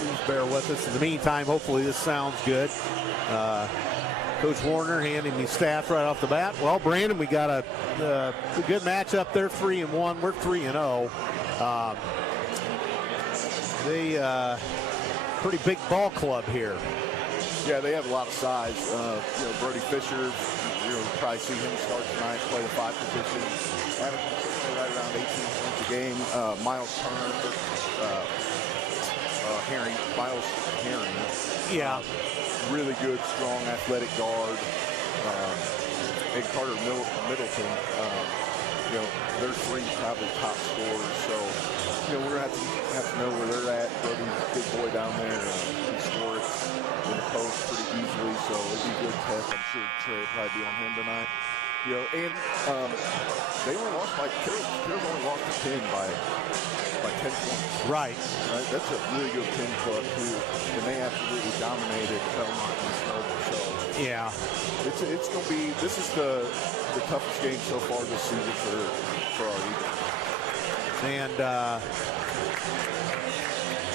Please bear with us. In the meantime, hopefully this sounds good. Coach Warner handing me stats right off the bat. Well, Brandon, we got a good matchup there, 3-1. We're 3-0. They pretty big ball club here. Yeah, they have a lot of size. Brody Fisher, you'll probably see him start tonight, play the 5 position. Average right around 18 points a game. Miles Turner, Miles Herring. Yeah. Really good, strong, athletic guard. And Carter Middleton. They're 3 probably top scorers. So, we're gonna have to know where they're at. Brody's a big boy down there. He scores in the post pretty easily, so it'd be a good test. I'm sure Trey will probably be on him tonight. And they only lost by Carroll's only lost to 10 by 10 points. Right. That's a really good pin club too, and they absolutely dominated Belmont and Snowball. So yeah, it's going to be. This is the toughest game so far this season for our Eagles. And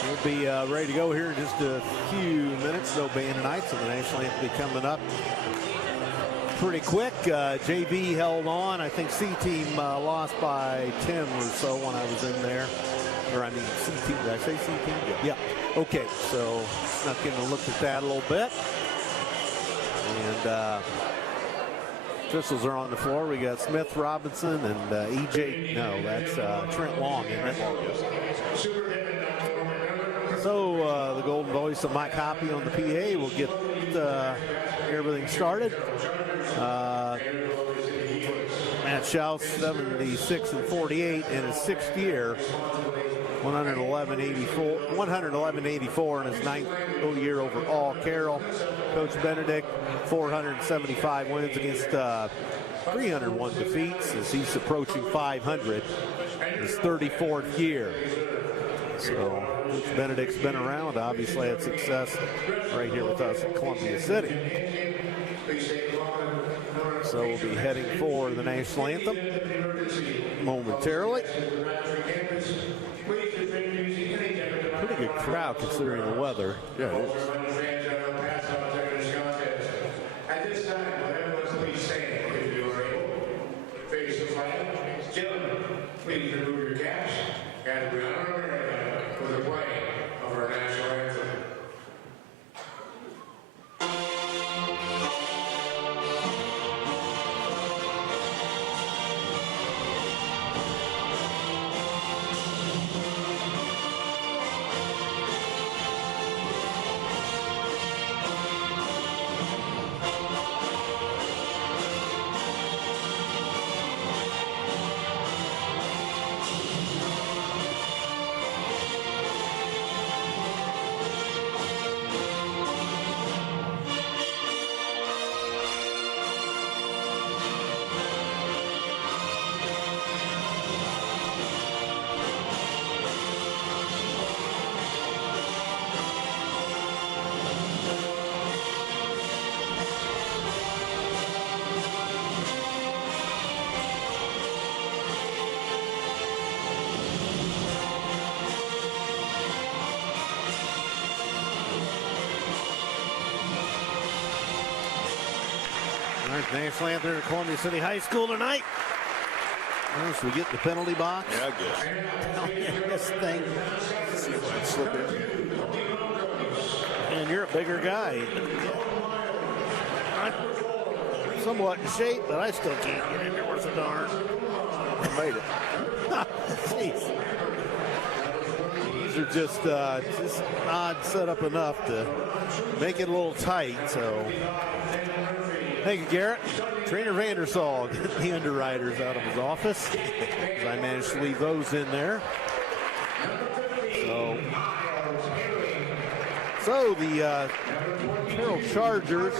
we'll be ready to go here in just a few minutes. No band tonight, so the national anthem will be coming up pretty quick. JV held on. I think C-Team lost by 10 or so when I was in there. Or I mean C-Team. Did I say C-Team? Yeah. Okay, so snuck in and looked at that a little bit. And officials are on the floor. We got Smith, Robinson, and EJ. No, that's Trent Long, isn't it? So the golden voice of Mike Hoppy on the PA will get everything started. Matt Schaus, 76-48 in his 6th year, 111-84 in his 9th year overall. Carroll, Coach Benedict, 475 wins against 301 defeats as he's approaching 500, his 34th year. So Coach Benedict's been around, obviously had success right here with us in Columbia City. So we'll be heading for the national anthem momentarily. Pretty good crowd considering the weather. Yeah, it is. At this time, everyone's please stand if you are able. Face Please remove your caps as we honor for the playing of our national anthem. National anthem at Columbia City High School tonight. As we get the penalty box. Yeah, I guess. This thing. Slip in. And you're a bigger guy. I'm somewhat in shape, but I still can't get in there worth a darn. I made it. Jeez. These are just odd setup enough to make it a little tight, so. Thank you, Garrett. Trainer Vandersall getting the underwriters out of his office. As I managed to leave those in there. So the Carroll Chargers,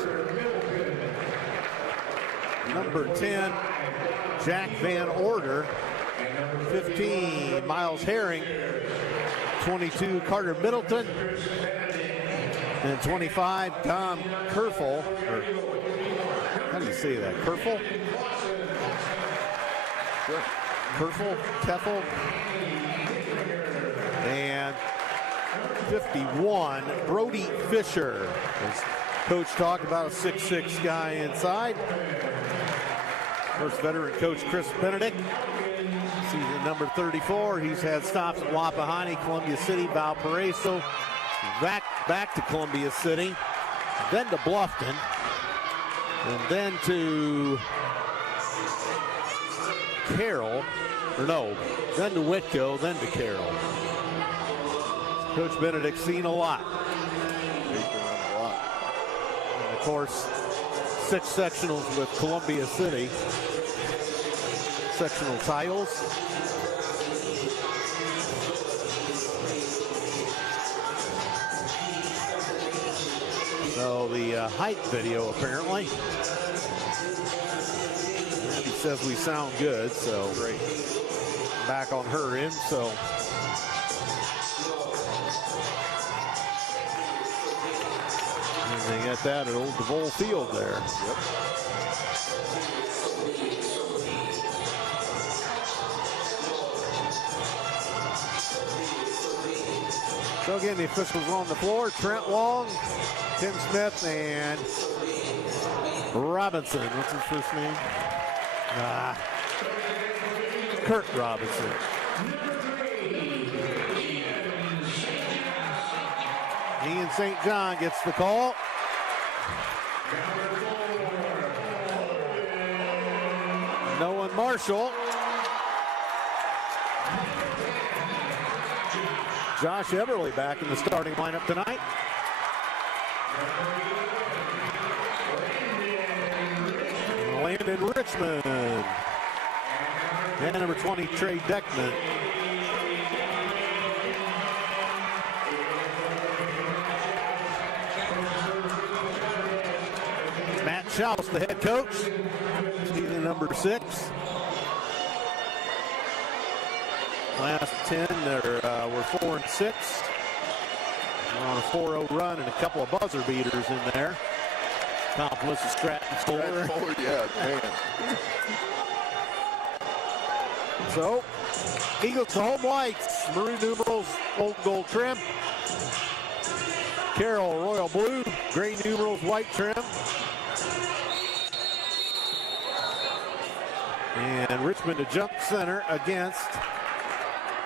number 10, Jack Van Order, 15, Miles Herring, 22, Carter Middleton, and 25, Tom Kerfel. How do you say that? Kerfel? Sure. Kerfel? Teffel? And 51, Brody Fisher. As Coach talked about, a 6'6" guy inside. First veteran coach, Chris Benedict. Season number 34. He's had stops at Wapahani, Columbia City, Valparaiso. Back to Columbia City. Then to Bluffton. And then to Carroll, then to Whitco, then to Carroll. Coach Benedict's seen a lot. He's been on a lot. And of course, 6 sectionals with Columbia City. Sectional titles. So the height video apparently. He says we sound good, so Great. back on her end. So and they got that at Old DeVol Field there. Yep. So again, the officials on the floor. Trent Long, Tim Smith, and Robinson. What's his first name? Kurt Robinson. Ian St. John gets the call. Noah Marshall. Josh Everly back in the starting lineup tonight. Landon Richmond. And number 20, Trey Deckman. Matt Schaus, the head coach. Season number 6. Last 10, we're 4-6. We're on a 4-0 run and a couple of buzzer beaters in there. Compliments of Stratton Fuller. Yeah, man. So, Eagles to home whites, maroon numerals, old gold trim. Carroll royal blue, gray numerals, white trim. And Richmond to jump center against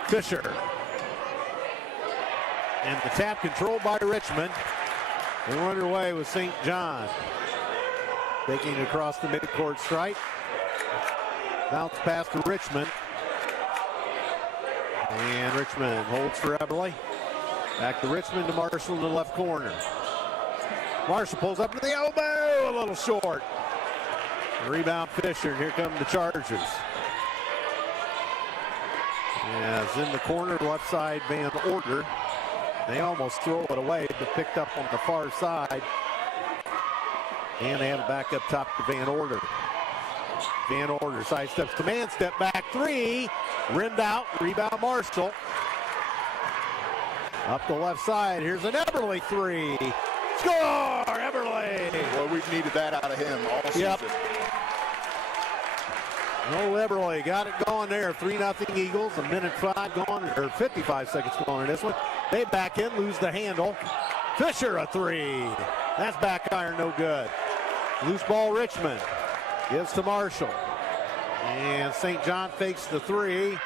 Fisher. And the tap controlled by Richmond. And we're underway with St. John. Taking it across the midcourt stripe. Bounce pass to Richmond. And Richmond holds for Eberle. Back to Richmond to Marshall in the left corner. Marshall pulls up to the elbow, a little short. Rebound Fisher, and here come the Chargers. As in the corner, left side, Van Order. They almost throw it away, but picked up on the far side. And they have it back up top to Van Order. Van Order side steps to man, step back three. Rimmed out, rebound Marshall. Up the left side, here's an Eberle three. Score, Eberle! Well, we've needed that out of him all season. Yep. No, Eberle got it going there. 3-0 Eagles. A minute 5 gone, or 55 seconds gone in this one. They back in, lose the handle. Fisher a three. That's back iron, no good. Loose ball Richmond. Gives to Marshall. And St. John fakes the three.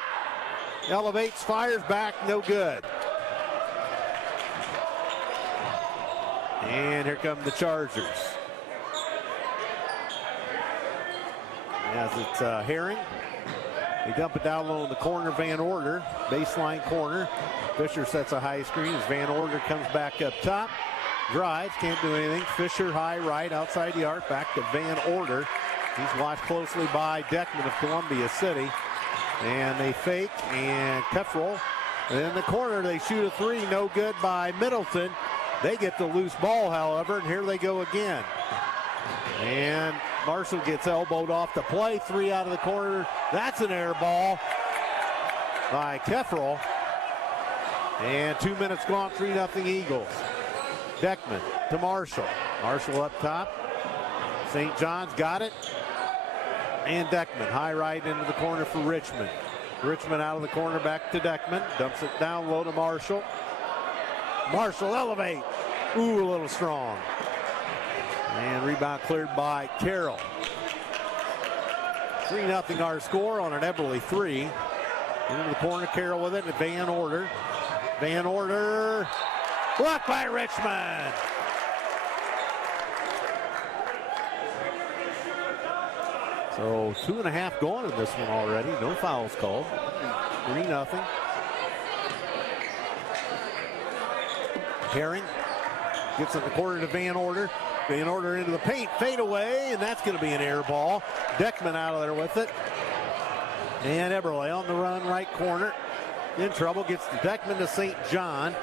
Elevates, fires back, no good. And here come the Chargers. As it's Herring. They dump it down low in the corner, Van Order. Baseline corner. Fisher sets a high screen as Van Order comes back up top. Drives, can't do anything. Fisher high right outside the arc, back to Van Order. He's watched closely by Deckman of Columbia City. And they fake and Katherine. And in the corner, they shoot a three, no good by Middleton. They get the loose ball, however, and here they go again. And Marshall gets elbowed off the play. Three out of the corner. That's an air ball by Katherine. And 2 minutes gone, 3-0 Eagles. Deckman to Marshall. Marshall up top. St. John's got it. And Deckman, high right into the corner for Richmond. Richmond out of the corner, back to Deckman. Dumps it down low to Marshall. Marshall elevate. Ooh, a little strong. And rebound cleared by Carroll. 3-0 our score on an Eberle three. Into the corner, Carroll with it, and Van Order. Van Order, blocked by Richmond. So 2.5 gone in this one already. No fouls called. 3-0. Herring gets in the corner to Van Order. Van Order into the paint, fade away, and that's going to be an air ball. Deckman out of there with it. And Eberle on the run, right corner. In trouble, gets to Deckman to St. John.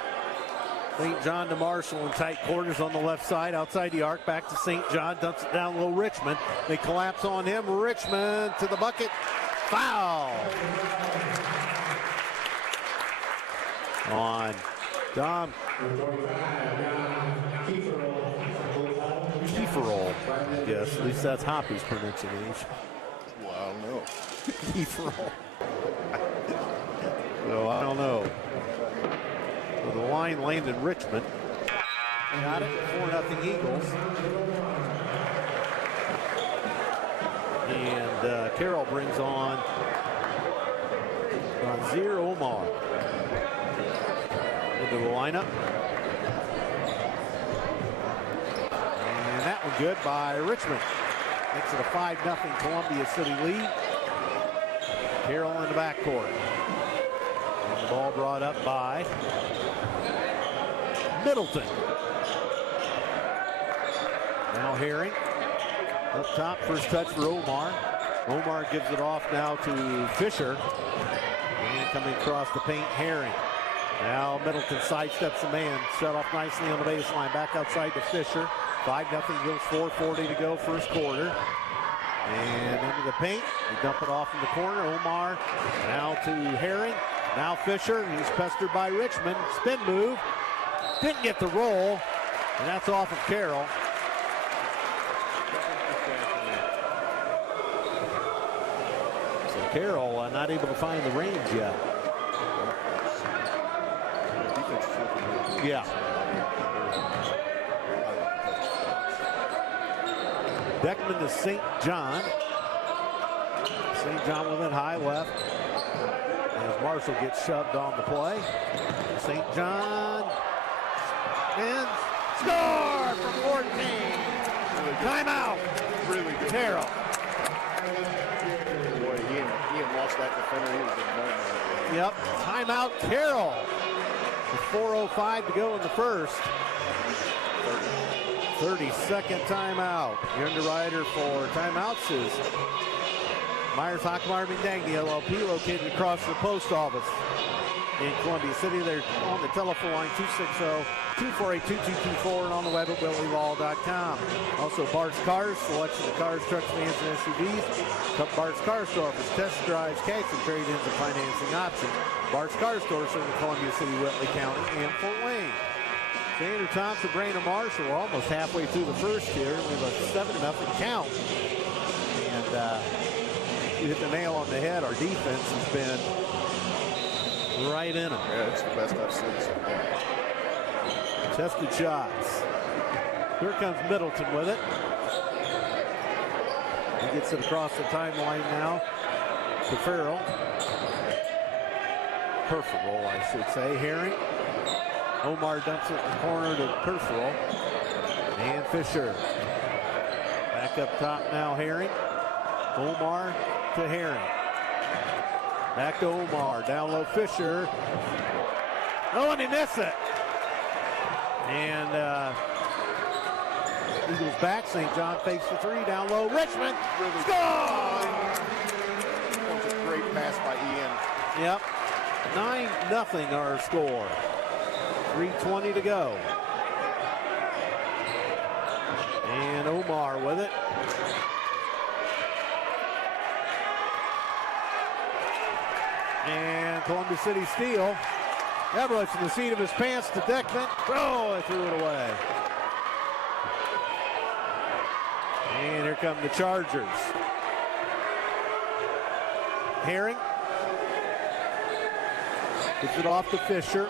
St. John to Marshall in tight quarters on the left side, outside the arc, back to St. John, dumps it down low Richmond. They collapse on him. Richmond to the bucket. Foul on Dom Kieferol, I guess. At least that's Hoppy's pronunciation. Well, I don't know. Kieferol. So I don't know. So the line landed Richmond. Got it. 4-0 Eagles. And Carroll brings on Nazir Omar into the lineup. And that one good by Richmond. Makes it a 5-0 Columbia City lead. Carroll in the backcourt. And the ball brought up by Middleton. Now Herring. Up top, first touch for Omar. Omar gives it off now to Fisher. And coming across the paint, Herring. Now Middleton sidesteps the man. Set off nicely on the baseline. Back outside to Fisher. 5-0 Eagles, 4:40 to go, first quarter. And into the paint. They dump it off in the corner. Omar now to Herring. Now Fisher. He's pestered by Richmond. Spin move. Didn't get the roll. And that's off of Carroll. So Carroll not able to find the range yet. Yeah. Deckman to St. John. St. John with it high left. As Marshall gets shoved on the play. St. John. And score from 14. Really Timeout. Really good. Carroll. Boy, Ian lost that defender. He was in no man. Yep. Timeout Carroll. With 4:05 to go in the first. 30-second timeout. The underwriter for timeouts is Myers Hockmar Mingdangi LLP, located across the post office in Columbia City. They're on the telephone line 260-248-2224 and on the web at WillieLaw.com. Also, Bart's Cars, selection of cars, trucks, vans, and SUVs. Come Bart's Car Store offers test drives, cash and trade-ins, and financing options. Bart's Car Store serving Columbia City, Whitley County, and Fort Wayne. Andrew Thompson, Brandon Marshall, we're almost halfway through the first here. We have a 7-0 count. And you hit the nail on the head. Our defense has been right in them. Yeah, it's the best I've seen so far. Tested shots. Here comes Middleton with it. He gets it across the timeline now to Farrell. Percival, I should say. Herring. Omar dumps it in the corner to Percival. And Fisher. Back up top now, Herring. Omar to Herring. Back to Omar. Down low, Fisher. Oh, and he missed it. And Eagles back. St. John fakes the three. Down low, Richmond. Score! That was a great pass by Ian. Yep. 9-0 our score. 3:20 to go. And Omar with it. And Columbia City steal. Everett's in the seat of his pants to Deckman. Oh, I threw it away. And here come the Chargers. Herring. Gets it off to Fisher.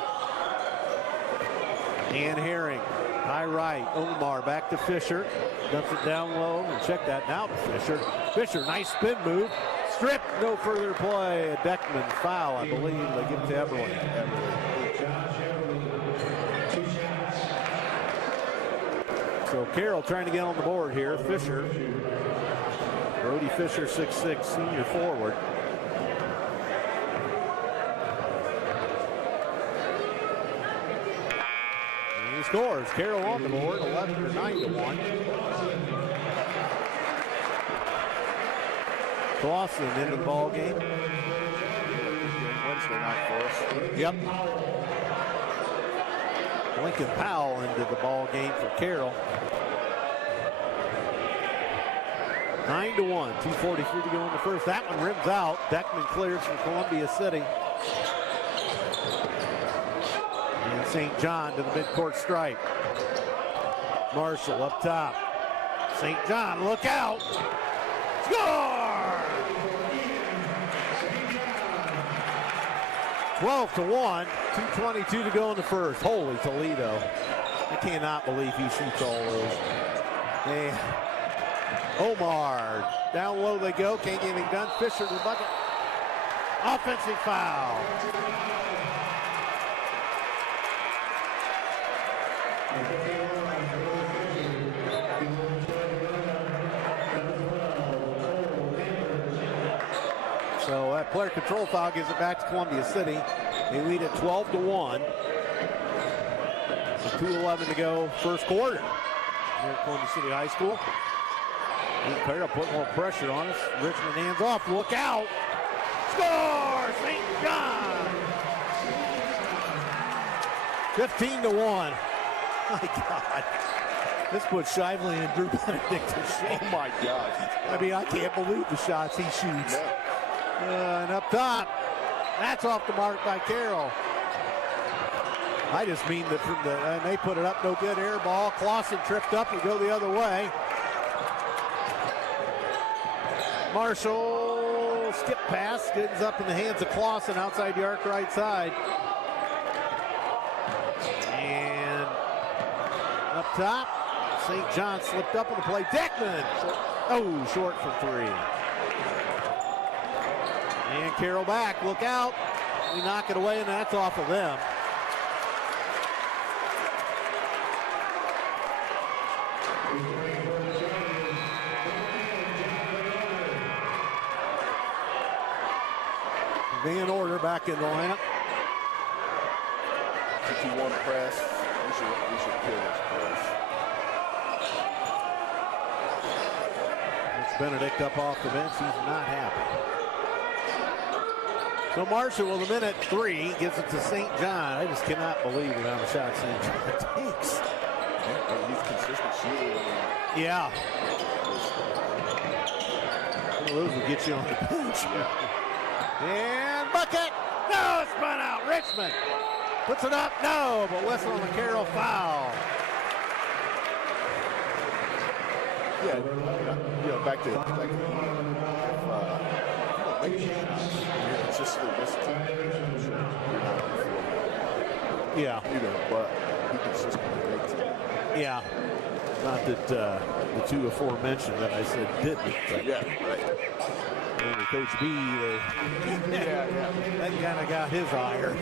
And Herring. High right. Omar back to Fisher. Dumps it down low. And check that now to Fisher. Fisher, nice spin move. Strip. No further play. A Deckman foul, I believe. They give it to Everett. So Carroll trying to get on the board here. Fisher. Brody Fisher, 6'6", senior forward. And he scores. Carroll on the board, 9-1. Clausen into the ball game. Wednesday night for us. Yep. Lincoln Powell into the ball game for Carroll. 9-1, 2:43 to go in the first. That one rims out. Deckman clears from Columbia City. And St. John to the midcourt stripe. Marshall up top. St. John, look out. Score! 12-1, 2:22 to go in the first. Holy Toledo. I cannot believe he shoots all those. And Omar, down low they go, can't get anything done. Fisher to the bucket. Offensive foul. So that player control foul gives it back to Columbia City. They lead at 12-1. So 2:11 to go, first quarter. Here at Columbia City High School. Carroll put more pressure on us. Richmond hands off. Look out. Score! St. John! 15-1. My God. This puts Shively and Drew Benedict to shame. Oh my God. I mean, I can't believe the shots he shoots. No. And up top, that's off the mark by Carroll. I just mean that from the, and they put it up, no good, air ball. Clausen tripped up and go the other way. Marshall, skip pass, ends up in the hands of Clausen outside the arc right side. And up top, St. John slipped up on the play. Deckman, oh, short for three. And Carroll back, look out. We knock it away, and that's off of them. Van Order back in the lineup. 51 press. We should kill this press. It's Benedict up off the bench. He's not happy. So Marshall with a minute 3 gives it to St. John. I just cannot believe the amount of shots St. John takes. Yeah, he's consistent shooter. Yeah. One of those will get you on the bench. And bucket. No, it's spun out. Richmond puts it up. No, but whistle on the Carroll foul. Yeah, back to making shots. It's just this time. Yeah. But he consistently makes it. Yeah. Not that the two aforementioned that I said didn't. But Yeah, right. and Coach B, that kind of got his ire.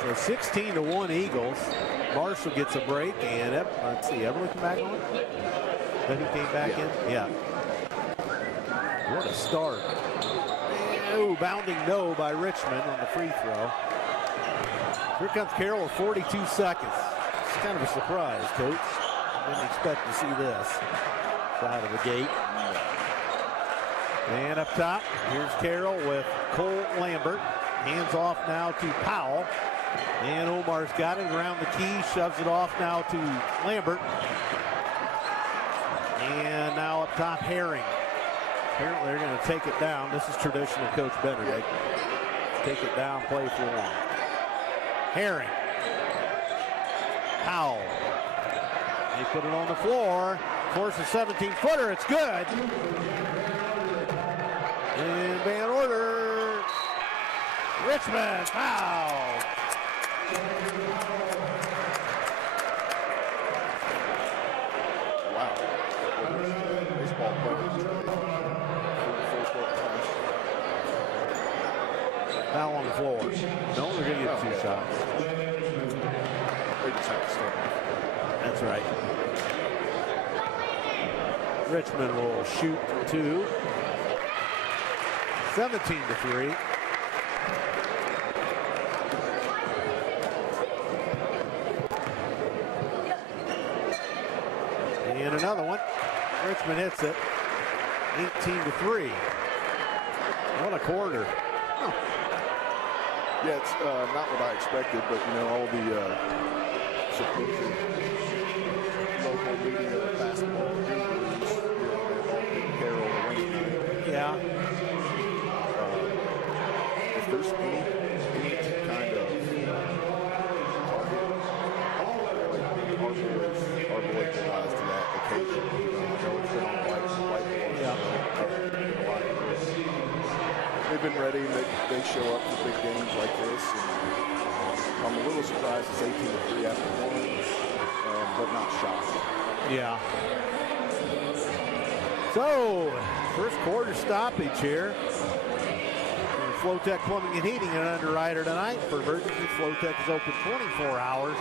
So 16-1 Eagles. Marshall gets a break, and let's see, Everly come back on? Then he came back in? Yeah. What a start. Oh, bounding no by Richmond on the free throw. Here comes Carroll with 42 seconds. It's kind of a surprise, Coach. Didn't expect to see this out of the gate. And up top, here's Carroll with Cole Lambert. Hands off now to Powell. And Omar's got it around the key, shoves it off now to Lambert. And now up top, Herring. Apparently they're going to take it down. This is traditional Coach Benedict. Take it down, play for one. Herring. Powell. They put it on the floor. Force a 17-footer. It's good. And Van Order. Richmond. Foul. Wow. Baseball players. Foul on the floor. No, they're going to get 2 shots. They just have to start. That's right. Richmond will shoot 2. 17-3. And another one. Richmond hits it. 18-3. What a quarter. Oh. Yeah, it's not what I expected, but all the supposed local media basketball gurus, Carroll, Yeah. if there's any kind of target, our boys rise to that occasion. It's been on whiteboard. They've been ready. They show up for big games like this. And I'm a little surprised it's 18-3 after one, but not shocked. Yeah. So, first quarter stoppage here. Flowtech Plumbing and Heating, an underwriter tonight for emergency. Flowtech is open 24 hours.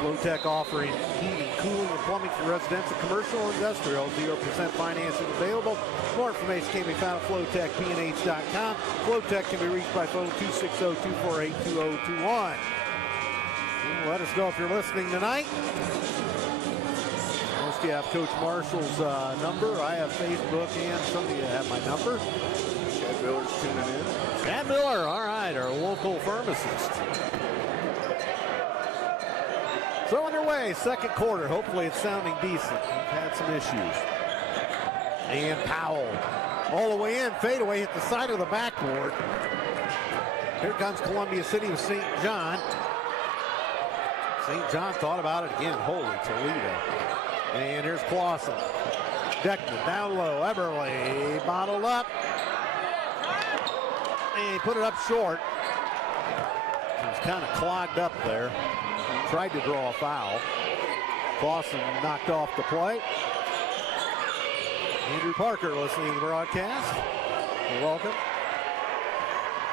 Flowtech offering heating, cooling, and plumbing for residential, commercial, and industrial. 0% financing available. More information can be found at flowtechpnh.com. Flowtech can be reached by phone 260-248-2021. Let us know if you're listening tonight. Most of you have Coach Marshall's number. I have Facebook, and some of you have my number. Chad Miller's tuning in. Chad Miller, all right, our local pharmacist. So underway, second quarter. Hopefully it's sounding decent. We've had some issues. And Powell all the way in. Fadeaway hit the side of the backboard. Here comes Columbia City with St. John. St. John thought about it again. Holy Toledo. And here's Clausen. Deckman down low. Eberle bottled up. And he put it up short. It was kind of clogged up there. Tried to draw a foul. Clausen knocked off the play. Andrew Parker listening to the broadcast. Welcome.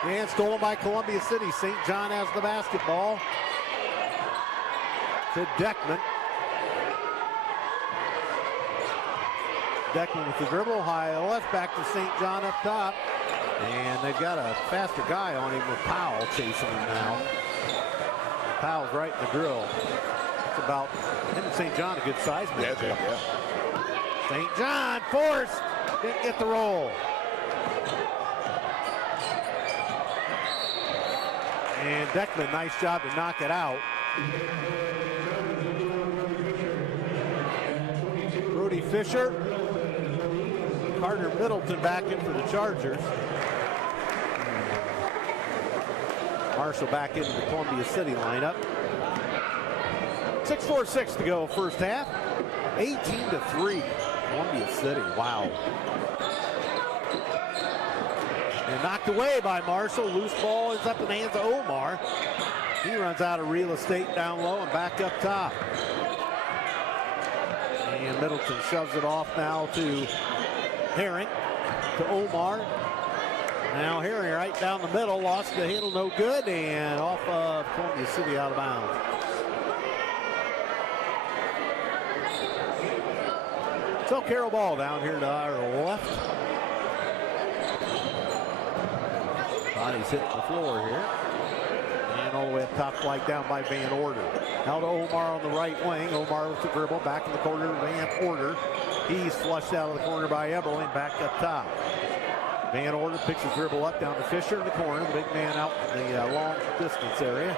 And stolen by Columbia City. St. John has the basketball. To Deckman. Deckman with the dribble, high left, back to St. John up top. And they've got a faster guy on him with Powell chasing him now. Powell's right in the grill. It's about him and St. John, a good size matchup. Yeah. St. John forced, didn't get the roll. And Deckman, nice job to knock it out. Brody Fisher. Carter Middleton back in for the Chargers. Marshall back into the Columbia City lineup. 6:46 to go first half. 18-3. Columbia City, wow. And knocked away by Marshall. Loose ball is up in the hands of Omar. He runs out of real estate down low and back up top. And Middleton shoves it off now to Herring, to Omar. Now Herring right down the middle, lost the handle, no good, and off of Columbia City out of bounds. So Carroll ball down here to our left. Body's hitting the floor here. And all the way up top, flag down by Van Order. Now to Omar on the right wing. Omar with the dribble, back in the corner to Van Order. He's flushed out of the corner by Eberle, back up top. Van Order picks his dribble up down to Fisher in the corner. The big man out in the long distance area.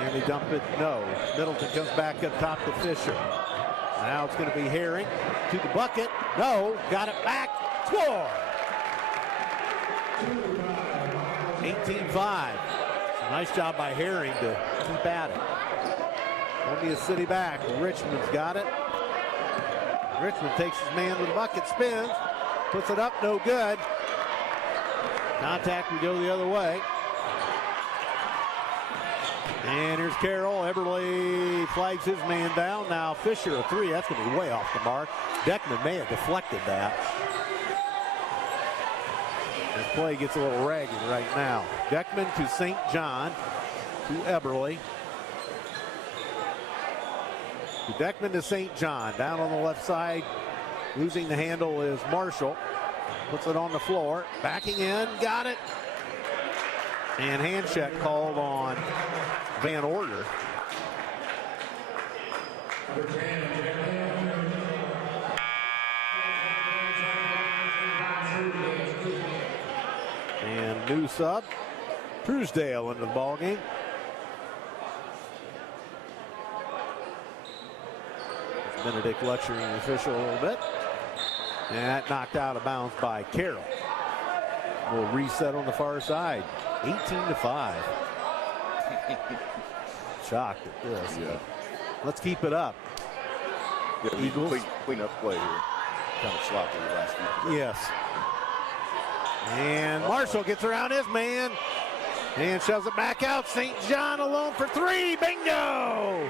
And they dump it, no. Middleton comes back up top to Fisher. Now it's going to be Herring to the bucket. No, got it back. Score! 18-5. Nice job by Herring to keep at it. Columbia City back. Richmond's got it. Richmond takes his man to the bucket, spins, puts it up, no good. Contact, we go the other way. And here's Carroll. Eberle flags his man down. Now Fisher, a three. That's going to be way off the mark. Deckman may have deflected that. This play gets a little ragged right now. Deckman to St. John, to Eberle. To Deckman to St. John. Down on the left side. Losing the handle is Marshall. Puts it on the floor. Backing in. Got it. And hand check called on Van Order. And new sub. Truesdale into the ball game. Benedict lecturing the official a little bit. And that knocked out of bounds by Carroll. We'll reset on the far side. 18-5. Shocked at this. Yeah. Let's keep it up. Yeah, Eagles. Clean up play here. Kind of sloppy last week. Yes. And Marshall gets around his man and shoves it back out. St. John alone for three. Bingo!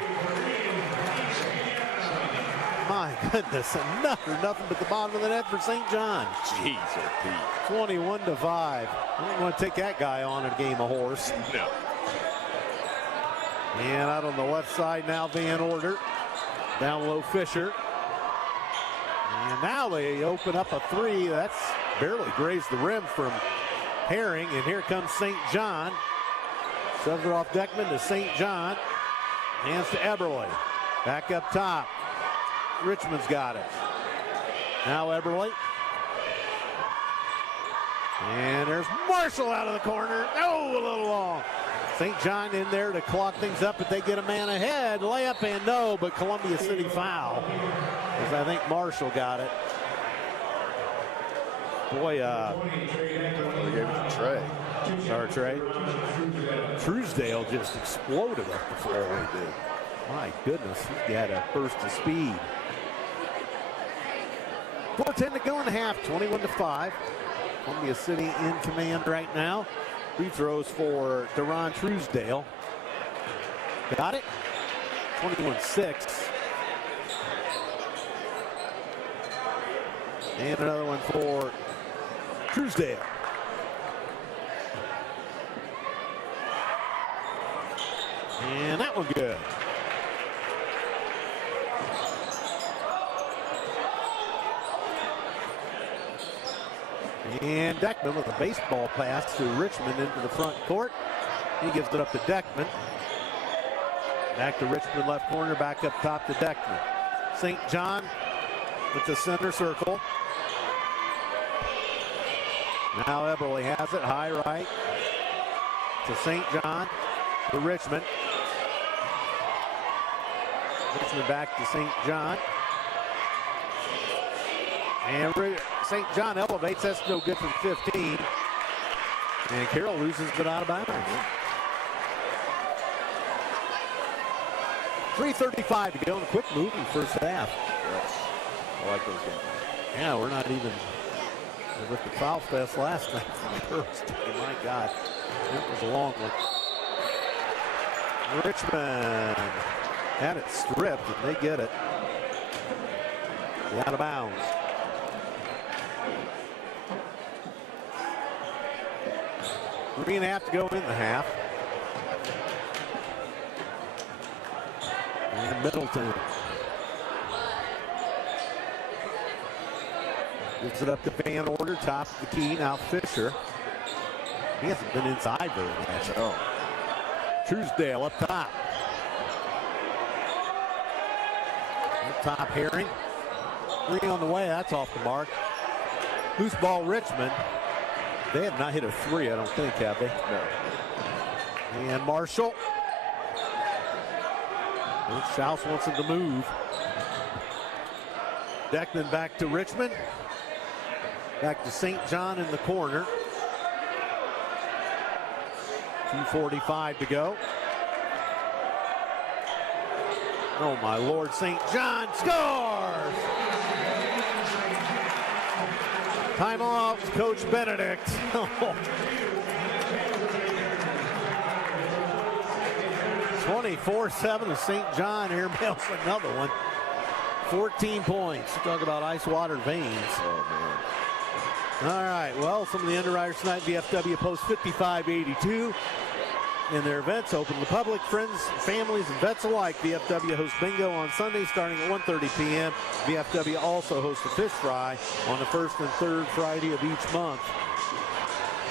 My goodness, nothing but the bottom of the net for St. John. Jeez, 21-5. I don't want to take that guy on a game of horse. No. And out on the left side now, Van Order. Down low, Fisher. And now they open up a three. That's barely grazed the rim from Herring. And here comes St. John. Shoves it off Deckman to St. John. Hands to Eberle. Back up top. Richmond's got it. Now Eberle. And there's Marshall out of the corner. Oh, a little long. St. John in there to clock things up, but they get a man ahead. Layup and no, but Columbia City foul. As I think Marshall got it. Boy, They gave it to Trey. our Trey. Truesdale just exploded up the floor. He did. My goodness, he had a burst of speed. 4:10 to go in the half, 21-5. Columbia City in command right now. Free throws for Deron Truesdale. Got it? 21-6. And another one for Truesdale. And that one good. And Deckman with a baseball pass to Richmond into the front court. He gives it up to Deckman. Back to Richmond, left corner, back up top to Deckman. St. John with the center circle. Now Eberle has it, high right to St. John, to Richmond. Richmond back to St. John. And St. John elevates, that's no good from 15. And Carroll loses it out of bounds. 3:35 to go in a quick moving first half. Yes. I like those games. Yeah, we're not even with the foul fest last night. My God, it was a long one. Richmond had it stripped, and they get it. Out of bounds. Three and a half to go in the half. And Middleton gives it up to Van Order, top of the key. Now Fisher. He hasn't been inside very much. No. Truesdale up top. Up top, Herring. Three on the way. That's off the mark. Loose ball, Richmond. They have not hit a three, I don't think, have they? No. And Marshall. Schaus wants him to move. Deckman back to Richmond. Back to St. John in the corner. 2:45 to go. Oh my Lord, St. John scores! Timeout, Coach Benedict. 24-7 to St. John. Here mails another one. 14 points. Talk about ice water veins. Oh, man. All right, well, some of the underwriters tonight, VFW post 5582. In their events, open to the public, friends, families, and vets alike. VFW hosts bingo on Sunday starting at 1:30 p.m. VFW also hosts a fish fry on the first and third Friday of each month.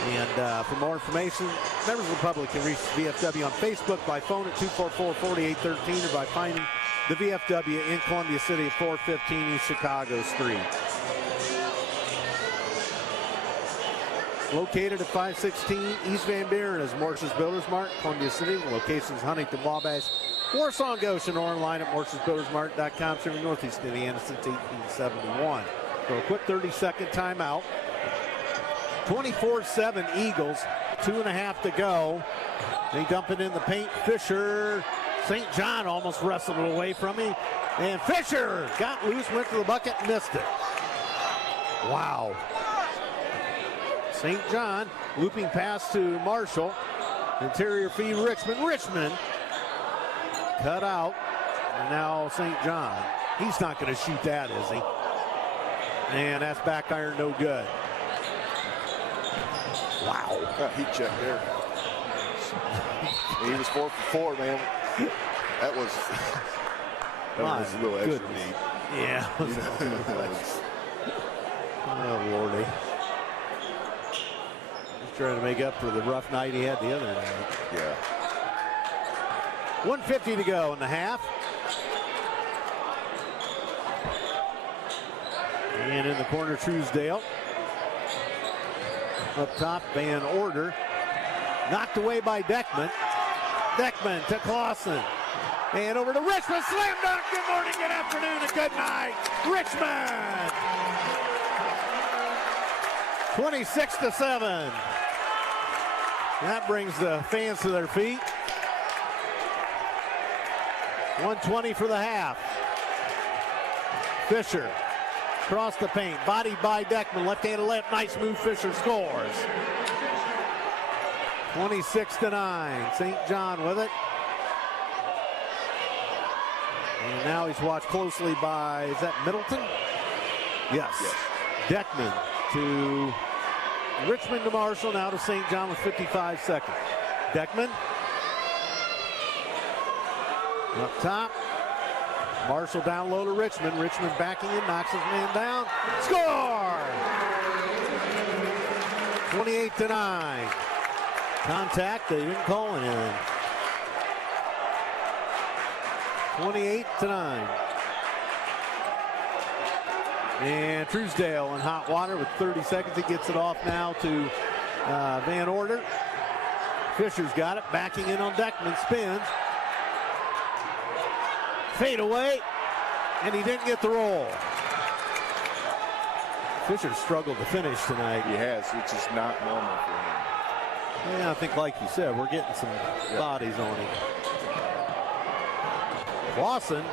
And for more information, members of the public can reach VFW on Facebook, by phone at 244-4813, or by finding the VFW in Columbia City at 415 East Chicago Street. Located at 516 East Van Buren is Morse's Builders Mart, Columbia City. The locations Huntington, Wabash, Warsaw, and Goshen, or online at morsesbuildersmart.com, serving Northeast Indiana since 1871. So a quick 30-second timeout. 24-7 Eagles, 2.5 to go. They dump it in the paint. Fisher, St. John almost wrestled it away from him. And Fisher got loose, went to the bucket, missed it. Wow. St. John, looping pass to Marshall. Interior feed, Richmond. Richmond cut out. And now St. John. He's not going to shoot that, is he? And that's back iron, no good. Wow. Heat check there. He was 4 for 4, man. That was a little extra neat. Yeah. Oh, Lordy. He's trying to make up for the rough night he had the other night. Yeah. 1:50 to go in the half. And in the corner, Truesdale. Up top, Van Order. Knocked away by Deckman. Deckman to Clausen. And over to Richmond. Slam dunk. Good morning, good afternoon, and good night. Richmond. 26-7. That brings the fans to their feet. 1:20 for the half. Fisher. Across the paint, bodied by Deckman, left-handed left, nice move, Fisher scores. 26-9, St. John with it. And now he's watched closely by, is that Middleton? Yes. Deckman to Richmond to Marshall, now to St. John with 55 seconds. Deckman up top. Marshall down low to Richmond. Richmond backing in, knocks his man down. Score! 28-9. Contact, they didn't call anything. 28-9. And Truesdale in hot water with 30 seconds. He gets it off now to Van Order. Fisher's got it, backing in on Deckman, spins. Fade away, and he didn't get the roll. Fisher struggled to finish tonight. He has, which is not normal for him. Yeah, I think like you said, we're getting some bodies on him. Lawson.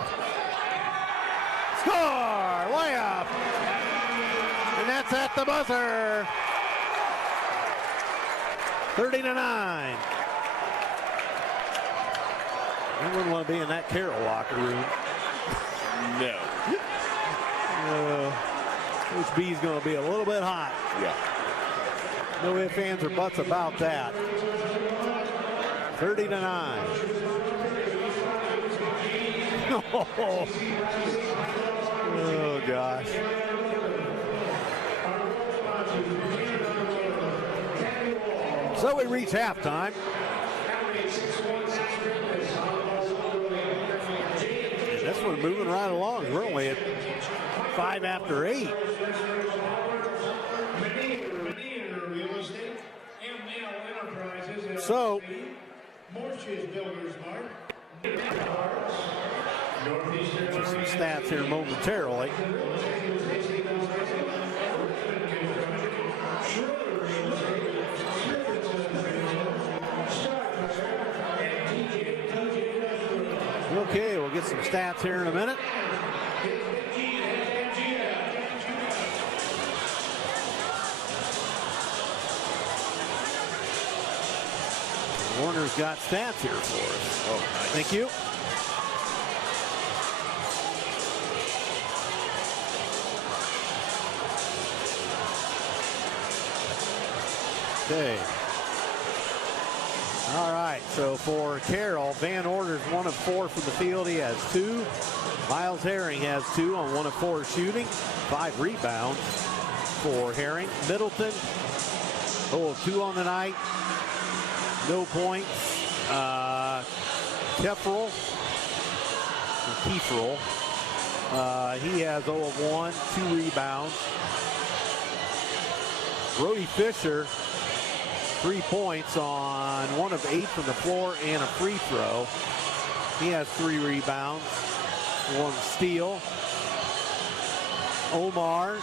Score! Layup! And that's at the buzzer. 30-9. I wouldn't want to be in that Carroll locker room. No. Coach B's going to be a little bit hot. Yeah. No ifs, ands, or buts about that. 30-9. Oh, gosh. So we reach halftime. And this one's moving right along. We're only at 5 after 8. So, just some stats here momentarily. Okay, we'll get some stats here in a minute. Warner's got stats here for us. Oh, nice. Thank you. Okay. All right, so for Carroll, Van Order's 1 of 4 from the field. He has 2. Miles Herring has 2 on 1 of 4 shooting. 5 rebounds for Herring. Middleton, 0 of 2 on the night. No points. Kefferl, he has 0 of 1, 2 rebounds. Brody Fisher, 3 points on 1 of 8 from the floor and a free throw. He has 3 rebounds, 1 steal. Omar,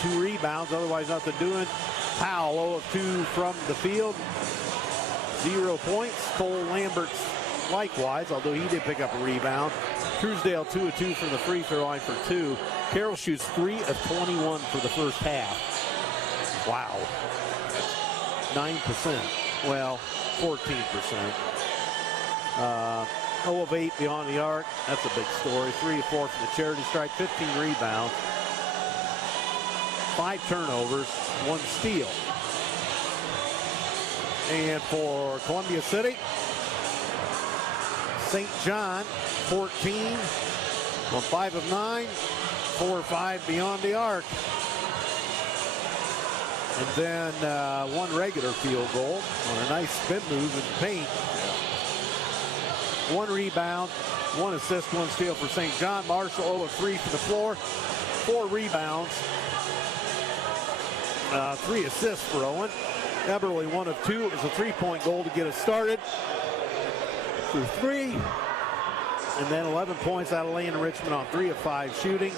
2 rebounds, otherwise nothing doing. Powell, 0 of 2 from the field, 0 points. Cole Lambert's likewise, although he did pick up a rebound. Truesdale, 2 of 2 from the free throw line for 2. Carroll shoots 3 of 21 for the first half. Wow. 9%. Well, 14%. 0 of 8 beyond the arc. That's a big story. 3 of 4 from the charity stripe. 15 rebounds. 5 turnovers. 1 steal. And for Columbia City, St. John, 14 on 5 of 9. 4 of 5 beyond the arc. And then 1 regular field goal on a nice spin move in the paint. 1 rebound, 1 assist, 1 steal for St. John. Marshall 0 of 3 from the floor, 4 rebounds, 3 assists for Owen. Eberly 1 of 2. It was a 3-point goal to get us started. For 3. And then 11 points out of Lane Richmond on 3 of 5 shooting.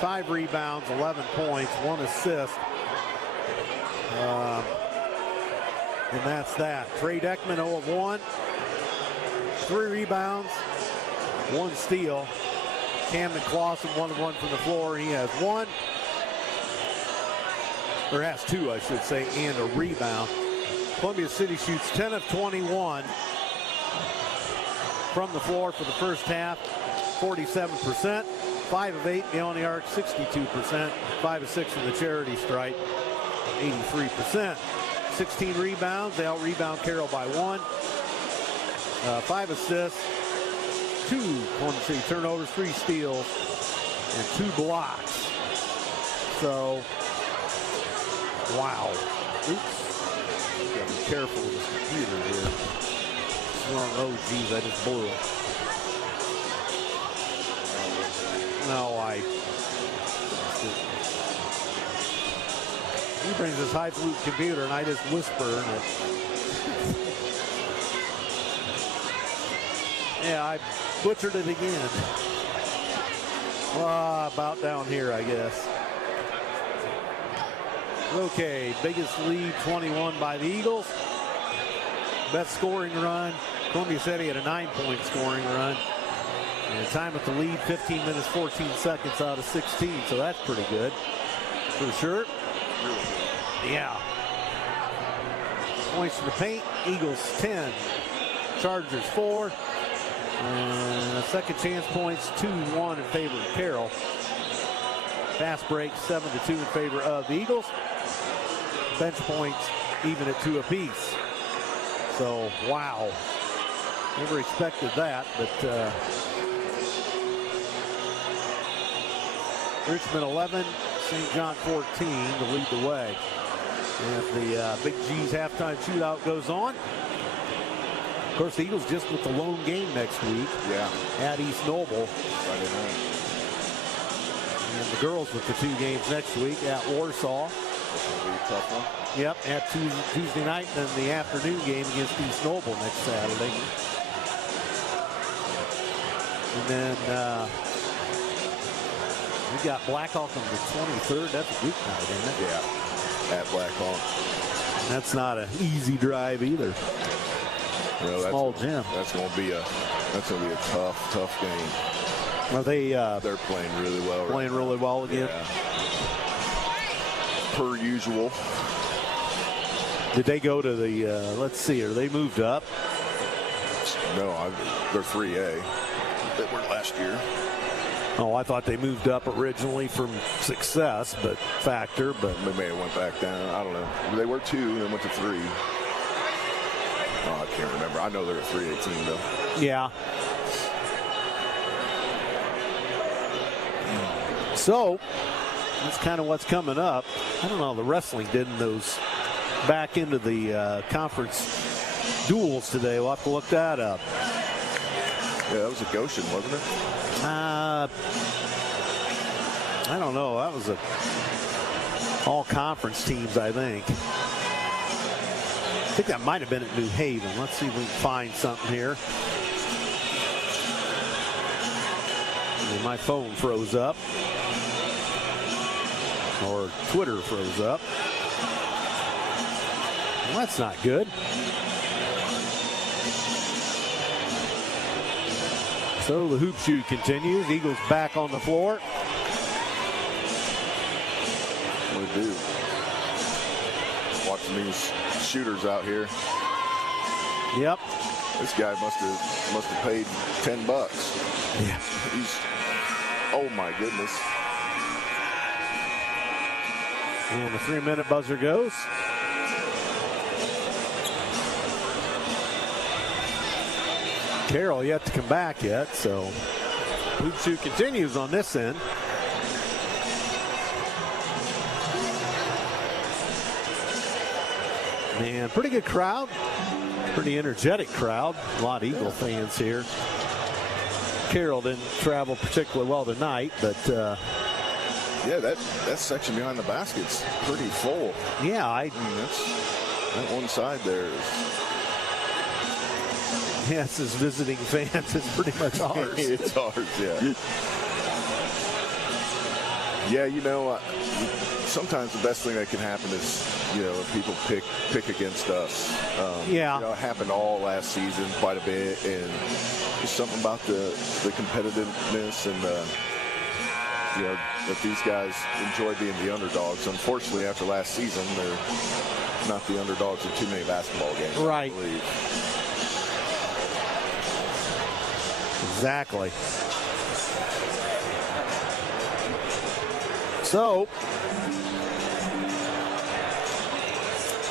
5 rebounds, 11 points, 1 assist. And that's that. Trey Deckman 0 of 1. 3 rebounds, 1 steal. Camden Clausen 1 of 1 from the floor. He has 1. Or has 2, I should say, and a rebound. Columbia City shoots 10 of 21 from the floor for the first half, 47%. 5 of 8 beyond the arc, 62%. 5 of 6 from the charity stripe, 83%. 16 rebounds. They out-rebound Carroll by 1. 5 assists, 2 turnovers, 3 steals, and 2 blocks. So, wow. Oops. Gotta be careful with this computer here. Oh, geez, I just blew it. No, he brings his highfalutin computer and I just whisper in it. Yeah, I butchered it again. About down here, I guess. Okay, biggest lead, 21 by the Eagles. Best scoring run. Columbia City had a 9-point scoring run. And time at the lead, 15 minutes, 14 seconds out of 16. So that's pretty good, for sure. Yeah. Points to the paint. Eagles 10. Chargers 4. And second chance points, 2-1 in favor of Carroll. Fast break, 7-2 in favor of the Eagles. Bench points, even at 2 apiece. So, wow. Never expected that, but Richmond 11, St. John 14 to lead the way. And the Big G's halftime shootout goes on. Of course, the Eagles just with the lone game next week. Yeah. At East Noble. Friday night. And the girls with the 2 games next week at Warsaw. That's going to be a tough one. Yep, at Tuesday night, and then the afternoon game against East Noble next Saturday. And then we got Blackhawk on the 23rd. That's a weeknight, isn't it? Yeah, at Blackhawk. That's not an easy drive either. Well, Small gym. That's going to be a tough game. Are they? They're playing really well. Playing really well again. Yeah. Per usual. Did they go to the? Let's see. Are they moved up? No, they're 3A. They were last year. Oh, I thought they moved up originally from Success, but Factor, but They may have went back down. I don't know. They were 2 and then went to 3. Oh, I can't remember. I know they're a 3A team though. yeah. So that's kind of what's coming up. I don't know. The wrestling didn't those back into the conference duels today. We'll have to look that up. Yeah, that was a Goshen, wasn't it? I don't know. That was all conference teams, I think. I think that might have been at New Haven. Let's see if we can find something here. And my phone froze up. Or Twitter froze up. Well, that's not good. So the hoop shoot continues. Eagles back on the floor. We do. Watching these shooters out here. Yep. This guy must have paid $10. Yeah. Oh my goodness. And the 3-minute buzzer goes. Carroll yet to come back yet, so hoop shoot continues on this end. And pretty good crowd, pretty energetic crowd. A lot of Eagle fans here. Carroll didn't travel particularly well tonight, but yeah, that section behind the basket's pretty full. yeah, I mean, that one side there is. Yes, as visiting fans, it's pretty much ours. It's ours, yeah. Yeah, you know, sometimes the best thing that can happen is, you know, people pick against us. Yeah. You know, it happened all last season quite a bit, and there's something about the competitiveness and you know, that these guys enjoy being the underdogs. Unfortunately, after last season, they're not the underdogs in too many basketball games. Right. I believe. Exactly. So,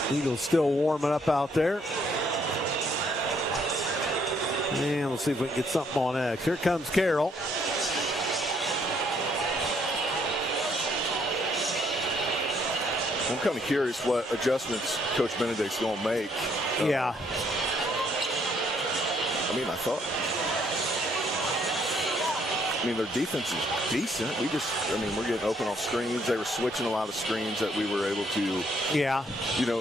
Eagles still warming up out there. And we'll see if we can get something on X. Here comes Carroll. I'm kind of curious what adjustments Coach Benedict's going to make. Yeah. Their defense is decent. We're getting open off screens. They were switching a lot of screens that we were able to,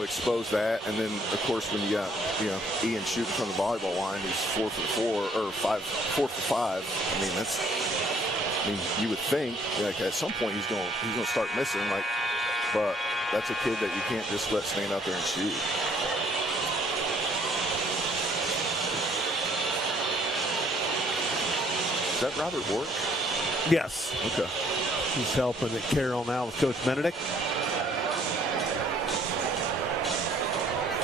expose that. And then, of course, when you got, Ian shooting from the volleyball line, he's 4 for 5. You would think, like, at some point he's going to start missing, but that's a kid that you can't just let stand out there and shoot. Is that Robert Ward? Yes. Okay. He's helping at Carroll now with Coach Benedict.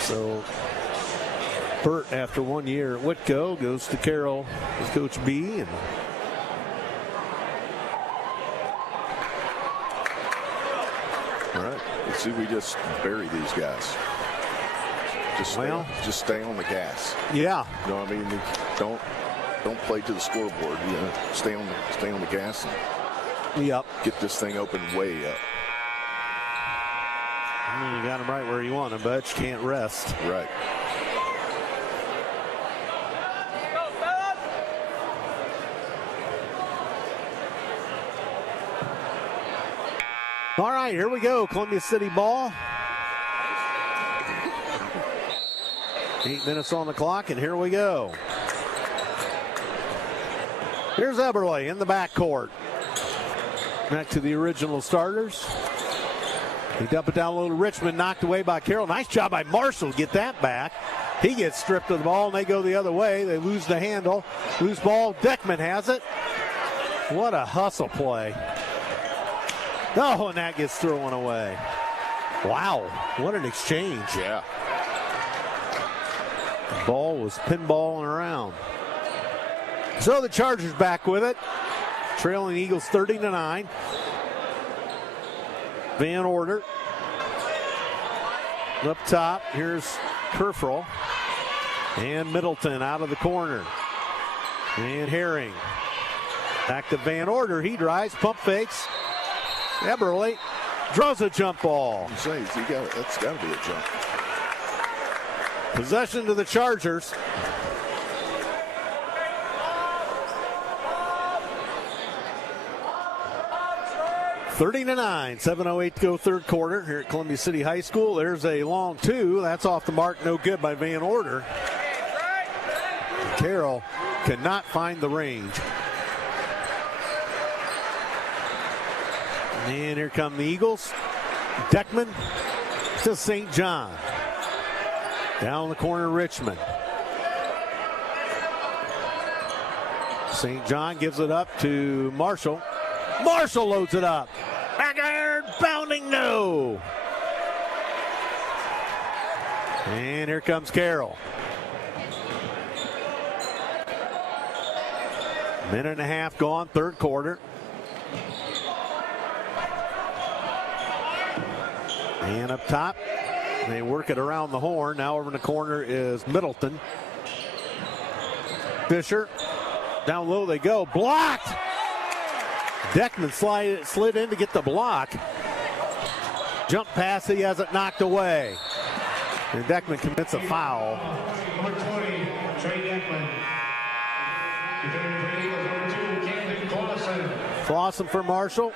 So Burt, after 1 year at Whitco, goes to Carroll with Coach B. And all right. Let's see if we just bury these guys. Just stay on the gas. Yeah. You know what I mean? Don't play to the scoreboard. Stay on the gas and get this thing open way up. You got him right where you want him, but you can't rest. Right. All right, here we go. Columbia City ball. 8 minutes on the clock, and here we go. Here's Eberle in the backcourt. Back to the original starters. He dump it down low to Richmond, knocked away by Carroll. Nice job by Marshall to get that back. He gets stripped of the ball, and they go the other way. They lose the handle. Loose ball. Deckman has it. What a hustle play. Oh, and that gets thrown away. Wow, what an exchange. Yeah. The ball was pinballing around. So the Chargers back with it. Trailing Eagles 30-9. Van Order. Up top, here's Kerfrell. And Middleton out of the corner. And Herring. Back to Van Order. He drives, pump fakes. Eberle draws a jump ball. That's got to be a jump. Possession to the Chargers. (30-9). 7:08 to go third quarter here at Columbia City High School. There's a long two. That's off the mark. No good by Van Order. Carroll cannot find the range. And here come the Eagles. Deckman to St. John. Down the corner, Richmond. St. John gives it up to Marshall. Marshall loads it up. Back iron, bounding, no. And here comes Carroll. Minute and a half gone, third quarter. And up top, they work it around the horn. Now over in the corner is Middleton. Fisher, down low they go, blocked. Deckman slid in to get the block. Jump pass, he has it knocked away. And Deckman commits a foul. Number 20, Trey Deckman. Defending for Eagles, number 2, Camden Clausen for Marshall.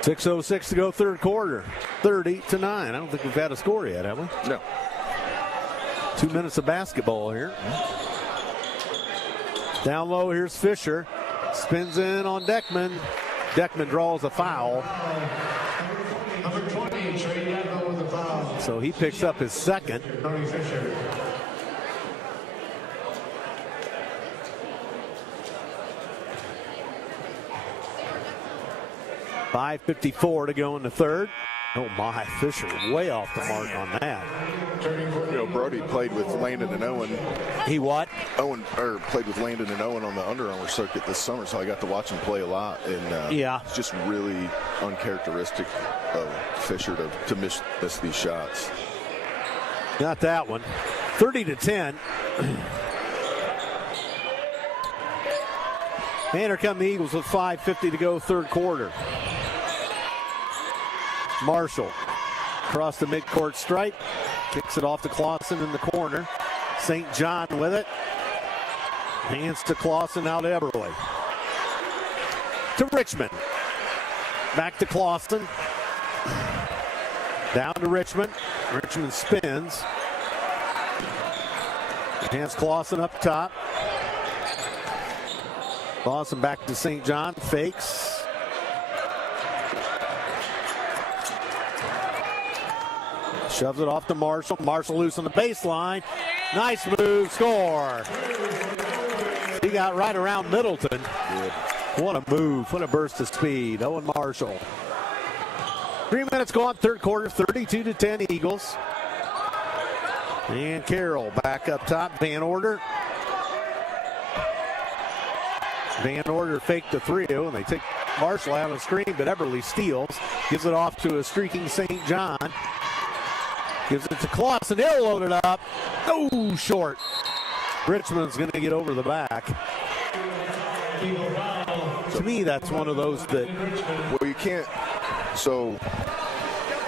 .606 to go third quarter. 30-9. I don't think we've had a score yet, have we? No. 2 minutes of basketball here. Down low, here's Fisher. Spins in on Deckman. Deckman draws a foul. Number 20, Trey Deckman with a foul. So he picks up his second. Tony Fisher. 5:54 to go in the third. Oh my, Fisher way off the mark on that. You know, Brody played with Landon and Owen. He what? Played with Landon and Owen on the Under Armour circuit this summer, so I got to watch him play a lot. And yeah, it's just really uncharacteristic of Fisher to miss these shots. Got that one. 30-10. And here come the Eagles with 5:50 to go, third quarter. Marshall across the midcourt stripe, kicks it off to Clausen in the corner. St. John with it. Hands to Clausen, out to Eberle. To Richmond. Back to Clausen. Down to Richmond. Richmond spins. Hands Clausen up top. Clausen back to St. John. Fakes. Shoves it off to Marshall. Marshall loose on the baseline. Nice move. Score. He got right around Middleton. Good. What a move. What a burst of speed. Owen Marshall. 3 minutes go on, third quarter. 32-10 Eagles. And Carroll back up top. Van Order. Van Order faked the 3-0, and they take Marshall out of the screen, but Eberle steals. Gives it off to a streaking St. John. Gives it to Clausen. He'll load it up. Oh, short. Richmond's going to get over the back. To me, that's one of those that... Well, you can't... So,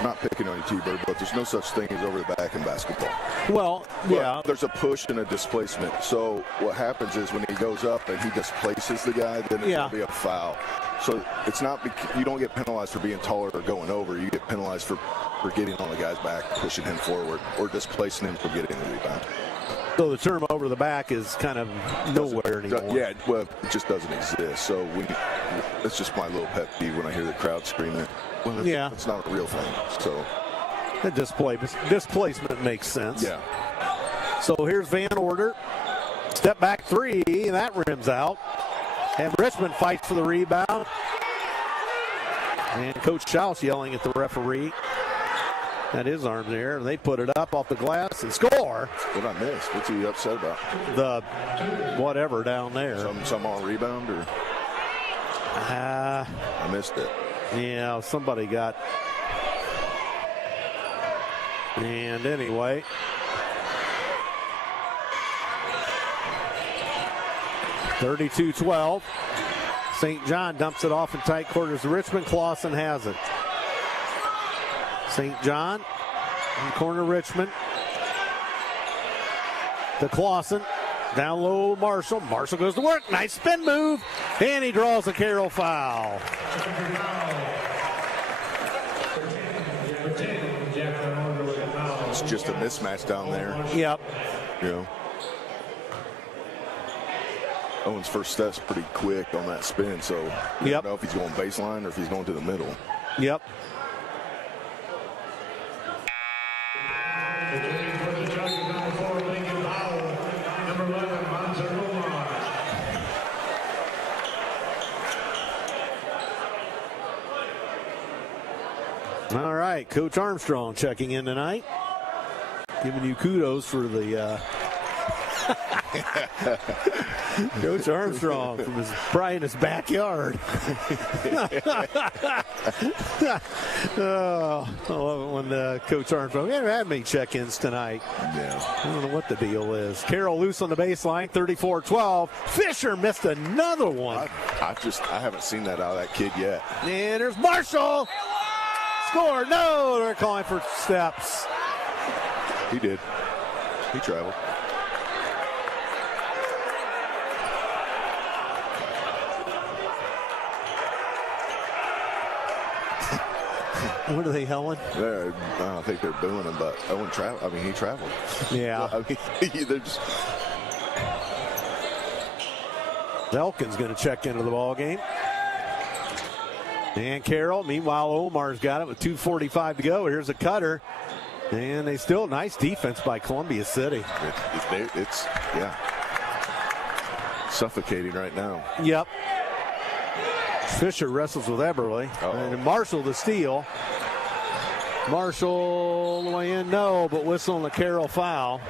not picking on you, T-Bird, but there's no such thing as over the back in basketball. Well, yeah. But there's a push and a displacement. So what happens is when he goes up and he displaces the guy, then it's going to be a foul. So it's not... You don't get penalized for being taller or going over. You get penalized for getting on the guy's back, pushing him forward, or displacing him for getting the rebound. So the term over the back is kind of nowhere anymore. Yeah, well, it just doesn't exist. So that's just my little pet peeve when I hear the crowd scream it. Well, it's not a real thing. So the displacement makes sense. Yeah. So here's Van Order. Step back three, and that rims out. And Richmond fights for the rebound. And Coach Schaus yelling at the referee. Had his arm there, and they put it up off the glass and score. What I missed? What's he upset about? The whatever down there. Some on rebound, or? I missed it. Yeah, somebody got. And anyway. (32-12). St. John dumps it off in tight quarters to Richmond. Clausen has it. St. John in the corner, Richmond. To Clausen. Down low, Marshall. Marshall goes to work. Nice spin move. And he draws a Carroll foul. It's just a mismatch down there. Yep. You know. Owen's first step's pretty quick on that spin, so you don't know if he's going baseline or if he's going to the middle. Yep. All right, Coach Armstrong checking in tonight. Giving you kudos for the Coach Armstrong from probably in his backyard. Oh, I love it when Coach Armstrong. We haven't had many check-ins tonight. Yeah. I don't know what the deal is. Carroll loose on the baseline, 34-12. Fisher missed another one. I haven't seen that out of that kid yet. And there's Marshall. Score. No, they're calling for steps. He did. He traveled. What are they yelling? I don't think they're booing him, but Owen traveled. I mean, he traveled. Yeah. I mean, they're just. Elkin's going to check into the ball game. And Carroll, meanwhile, Omar's got it with 2:45 to go. Here's a cutter. And they still, nice defense by Columbia City. It's suffocating right now. Yep. Fisher wrestles with Eberle. And Marshall the steal. Marshall the way in, no, but whistling the Carroll foul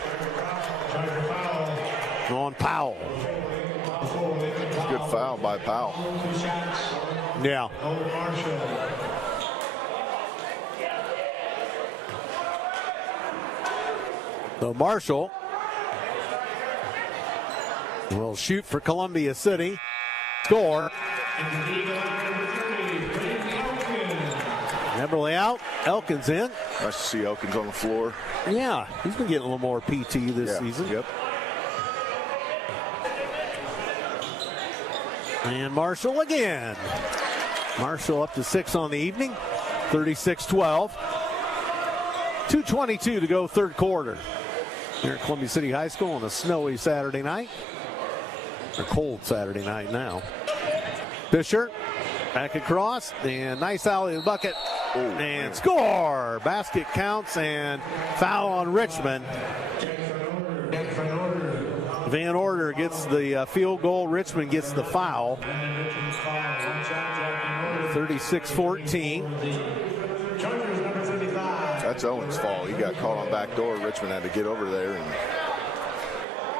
on Powell. Good foul by Powell. Yeah. So Marshall will shoot for Columbia City. Score. Eberle out. Elkins in. Nice to see Elkins on the floor. Yeah, he's been getting a little more PT this season. Yep. And Marshall again. Marshall up to 6 on the evening. 36-12. 2:22 to go third quarter. Here at Columbia City High School on a snowy Saturday night. Or cold Saturday night now. Fisher back across. And nice alley to the bucket. Oh, and man. Score! Basket counts and foul on Richmond. Van Order gets the field goal. Richmond gets the foul. 36-14. That's Owen's fault. He got caught on back door. Richmond had to get over there. And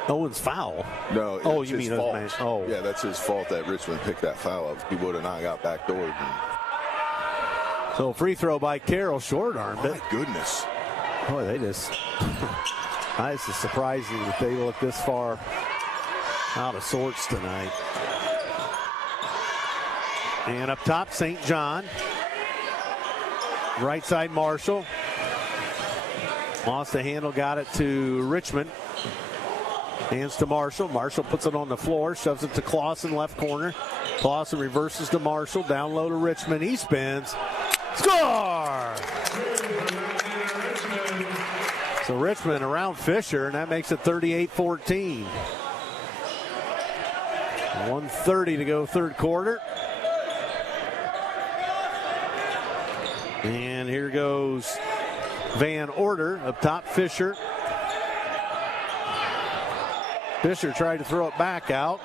Owen's foul? no, Oh, it's you his mean fault. oh. Yeah, that's his fault that Richmond picked that foul up. He would have not got back doored. So free throw by Carroll, short armed it. My goodness. Boy, they just. It's just surprising that they look this far out of sorts tonight. And up top, St. John. Right side, Marshall. Lost the handle, got it to Richmond. Hands to Marshall. Marshall puts it on the floor, shoves it to Clausen, left corner. Clausen reverses to Marshall, down low to Richmond. He spins. Score! So Richmond around Fisher, and that makes it 38-14. 1:30 to go third quarter. And here goes Van Order up top, Fisher. Fisher tried to throw it back out.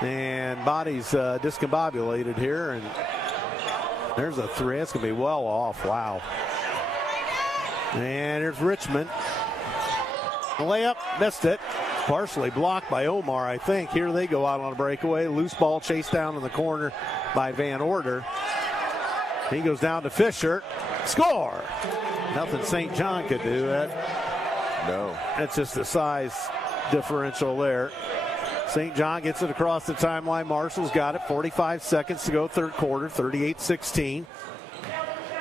And body's discombobulated here. And there's a three. It's going to be well off. Wow. And here's Richmond. Layup, missed it. Partially blocked by Omar, I think. Here they go out on a breakaway. Loose ball chased down in the corner by Van Order. He goes down to Fisher. Score! Nothing St. John could do. No. That's just the size differential there. St. John gets it across the timeline. Marshall's got it. 45 seconds to go third quarter. 38-16.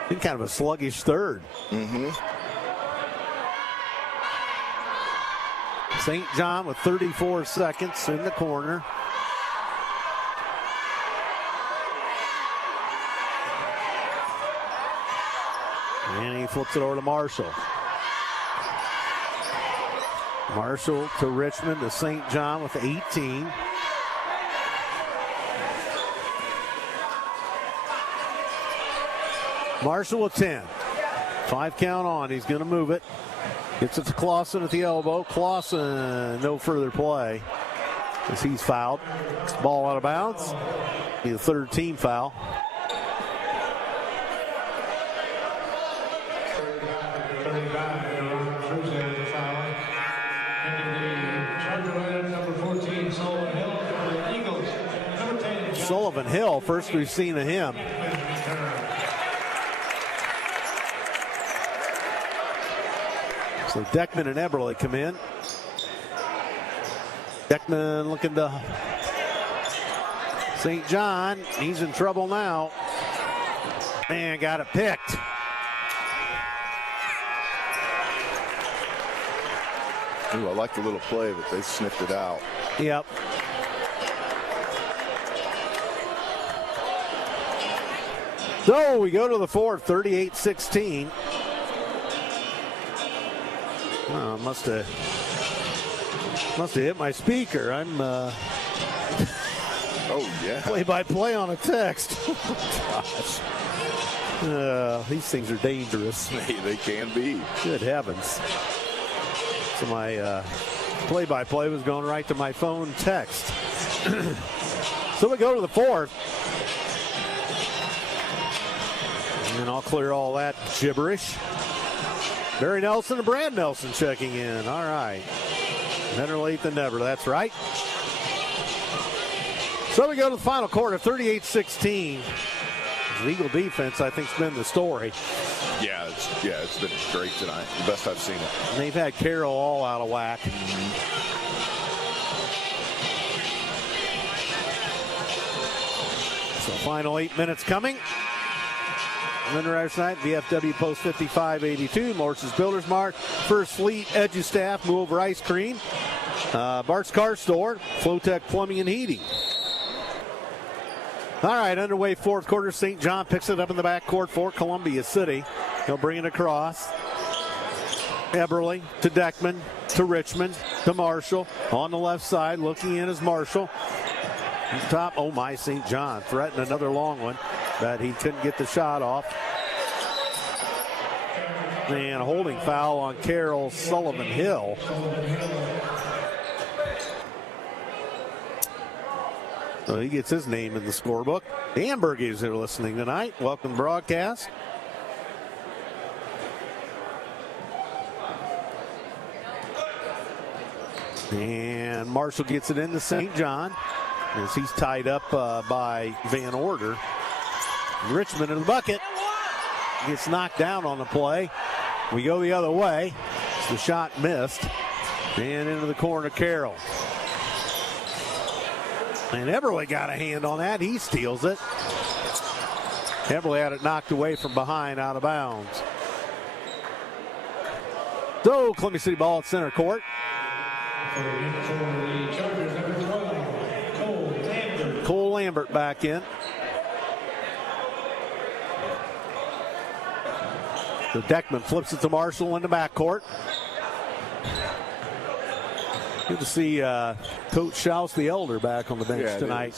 Been kind of a sluggish third. Mm-hmm. St. John with 34 seconds in the corner. And he flips it over to Marshall. Marshall to Richmond to St. John with 18. Marshall with 10. 5 count on. He's going to move it. Gets it to Clausen at the elbow. Clausen, no further play as he's fouled. Ball out of bounds. Be the third team foul. Sullivan Hill, first we've seen of him. So Deckman and Eberle come in. Deckman looking to St. John. He's in trouble now. And got it picked. Ooh, I like the little play, but they sniffed it out. Yep. So we go to the fourth, 38-16. Oh, must have hit my speaker. I'm Oh, yeah. play-by-play on a text. Gosh. These things are dangerous. They can be. Good heavens. So my play-by-play was going right to my phone text. So we go to the fourth. And I'll clear all that gibberish. Barry Nelson and Brad Nelson checking in. All right. Better late than never. That's right. So we go to the final quarter, 38-16. The Eagle defense, I think, has been the story. Yeah, it's been great tonight. The best I've seen it. And they've had Carroll all out of whack. So final 8 minutes coming. Winter night, VFW Post 5582, Morris's Builders Mart, First Fleet, EduStaff, Move Over Ice Cream, Bart's Car Store, Flowtech Plumbing and Heating. All right, underway fourth quarter. St. John picks it up in the backcourt for Columbia City. He'll bring it across. Eberly to Deckman, to Richmond, to Marshall. On the left side, looking in is Marshall. Top, oh my, St. John threatened another long one, but he couldn't get the shot off. And a holding foul on Carroll Sullivan Hill. So he gets his name in the scorebook. The Hamburgies are listening tonight. Welcome to broadcast. And Marshall gets it into St. John as he's tied up by Van Order. Richmond in the bucket. Gets knocked down on the play. We go the other way. The shot missed. And into the corner, Carroll. And Eberle got a hand on that. He steals it. Eberle had it knocked away from behind, out of bounds. So, Columbia City ball at center court. Cole Lambert back in. So Deckman flips it to Marshall in the backcourt. Good to see Coach Schaus the Elder back on the bench tonight.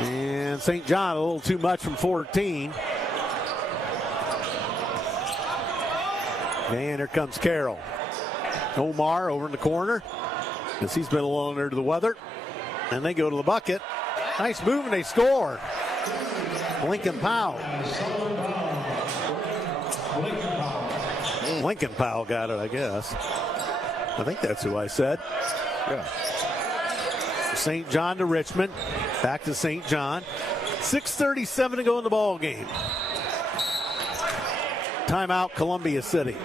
And St. John a little too much from 14. And here comes Carroll. Omar over in the corner as he's been a little under the weather. And they go to the bucket. Nice move and they score. Lincoln Powell. Lincoln Powell got it, I guess. I think that's who I said. Yeah. St. John to Richmond. Back to St. John. 6:37 to go in the ball game. Timeout, Columbia City.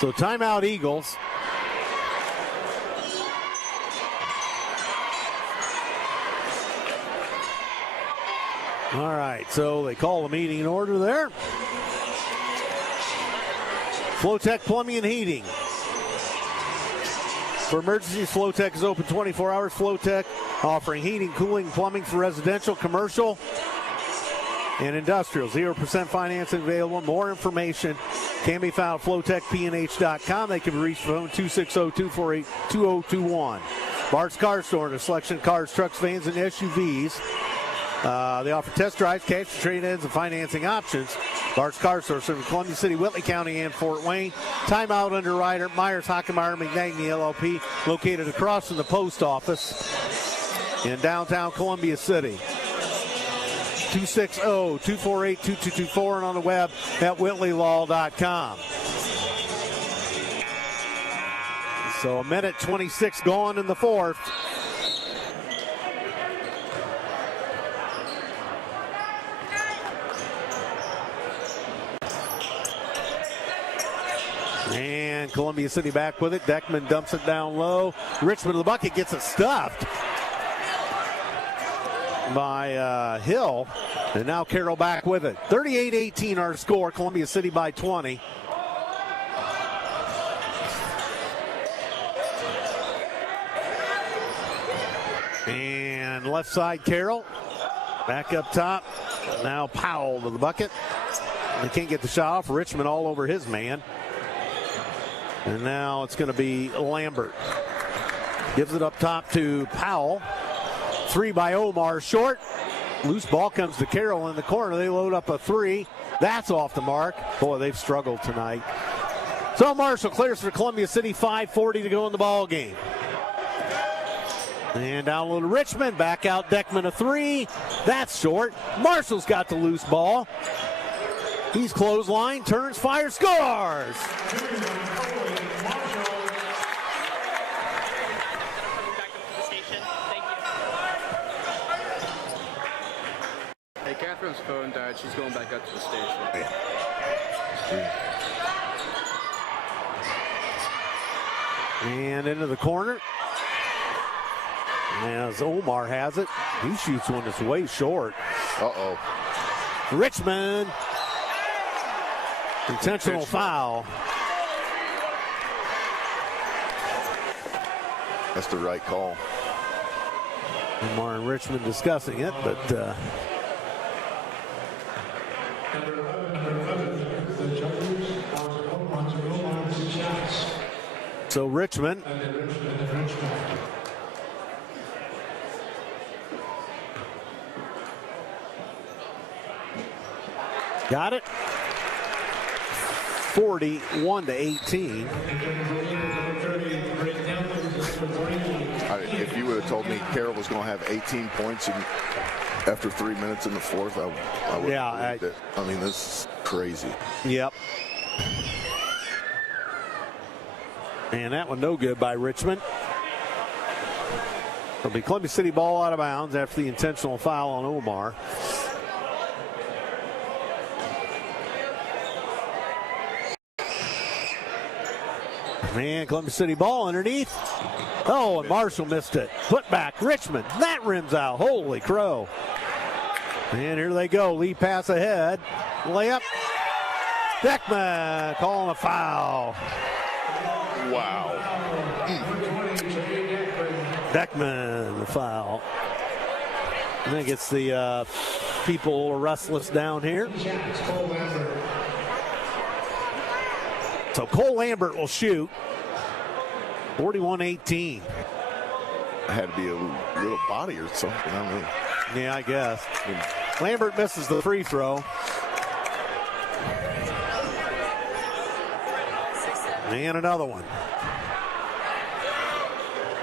So timeout, Eagles. All right, so they call the meeting in order there. Flowtech Plumbing and Heating. For emergencies, Flowtech is open 24 hours. Flowtech offering heating, cooling, plumbing for residential, commercial, and industrial. 0% financing available. More information can be found at flowtechpnh.com. They can be reached phone 260-248-2021. Bart's Car Store, and a selection of cars, trucks, vans, and SUVs. They offer test drives, cash for trade-ins, and financing options. Bart's Car Store, serving Columbia City, Whitley County, and Fort Wayne. Timeout underwriter, Myers, Hockenmeyer, McNagny, LLP, located across from the post office in downtown Columbia City. 260-248-2224 and on the web at whitleylaw.com. So a minute 26 gone in the fourth. And Columbia City back with it. Deckman dumps it down low. Richmond to the bucket, gets it stuffed by Hill. And now Carroll back with it. 38-18 our score. Columbia City by 20. And left side Carroll. Back up top. Now Powell to the bucket. They can't get the shot off. Richmond all over his man. And now it's going to be Lambert. Gives it up top to Powell. Three by Omar, short. Loose ball comes to Carroll in the corner. They load up a three. That's off the mark. Boy, they've struggled tonight. So Marshall clears for Columbia City, 5:40 to go in the ball game. And down low to Richmond, back out Deckman, a three. That's short. Marshall's got the loose ball. He's clothesline, turns, fires, scores! Hey, Catherine's phone died. She's going back up to the station. And into the corner. As Omar has it, he shoots one that's way short. Uh-oh. Richmond. Intentional foul. That's the right call. Omar and Richmond discussing it, but so Richmond got it. 41-18. If you would have told me Carroll was going to have 18 points after 3 minutes in the fourth, I would have believed it. I mean, this is crazy. Yep. And that one no good by Richmond. It'll be Columbia City ball out of bounds after the intentional foul on Omar. Man, Columbia City ball underneath. Oh, and Marshall missed it. Put back, Richmond. That rims out. Holy crow. And here they go. Lead pass ahead. Layup. Deckman calling a foul. Wow. Deckman, the foul. I think it's the people restless down here. So Cole Lambert will shoot. 41-18. Had to be a little body or something. I mean, yeah, I guess. Lambert misses the free throw. And another one.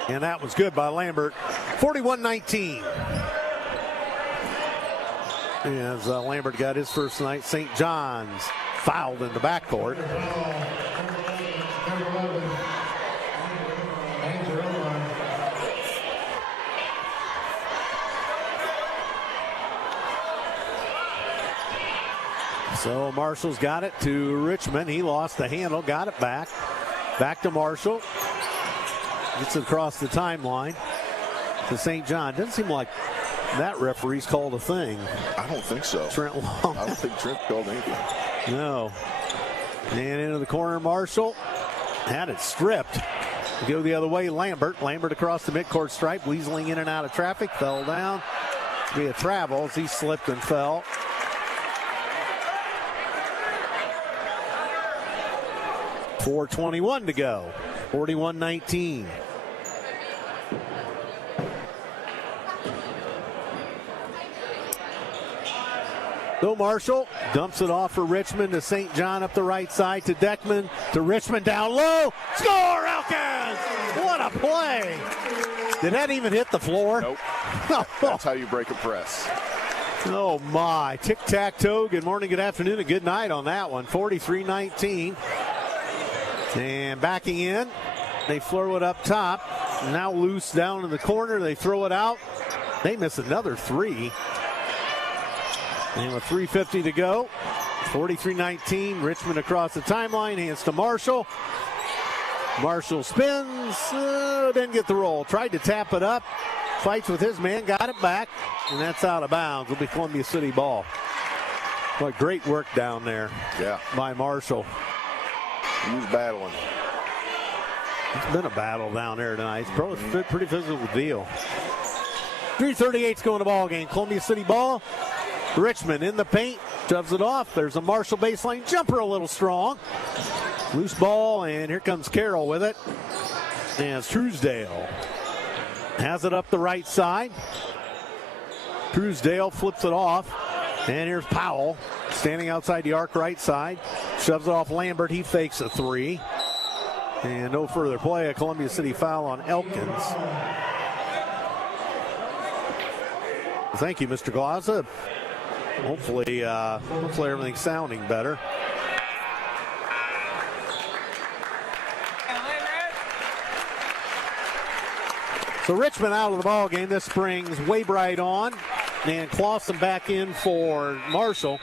And that was good by Lambert. 41-19. As Lambert got his first night, St. John's fouled in the backcourt. So Marshall's got it to Richmond. He lost the handle, got it back. Back to Marshall. Gets it across the timeline to St. John. Doesn't seem like that referee's called a thing. I don't think so. Trent Long. I don't think Trent called anything. No. And into the corner, Marshall. Had it stripped. Go the other way, Lambert. Lambert across the midcourt stripe, weaseling in and out of traffic. Fell down. Via travels. He slipped and fell. .421 to go. 41-19. So Marshall dumps it off for Richmond to St. John up the right side to Deckman to Richmond down low. Score, Elkins! What a play! Did that even hit the floor? Nope. That's how you break a press. Oh my. Tic-tac-toe. Good morning, good afternoon, and good night on that one. 43-19. And backing in. They throw it up top. Now loose down in the corner. They throw it out. They miss another three. And with 3:50 to go, 43-19, Richmond across the timeline, hands to Marshall. Marshall spins, didn't get the roll. Tried to tap it up, fights with his man, got it back, and that's out of bounds. It'll be Columbia City ball. What great work down there by Marshall. He was battling. It's been a battle down there tonight. It's probably a pretty physical deal. 3:38's going to ball game. Columbia City ball. Richmond in the paint, shoves it off. There's a Marshall baseline jumper, a little strong. Loose ball, and here comes Carroll with it. And Truesdale has it up the right side. Truesdale flips it off. And here's Powell standing outside the arc right side. Shoves it off Lambert. He fakes a three. And no further play. A Columbia City foul on Elkins. Thank you, Mr. Glaza. Hopefully everything's sounding better. So Richmond out of the ball game. This brings Waybright on, and Clausen back in for Marshall.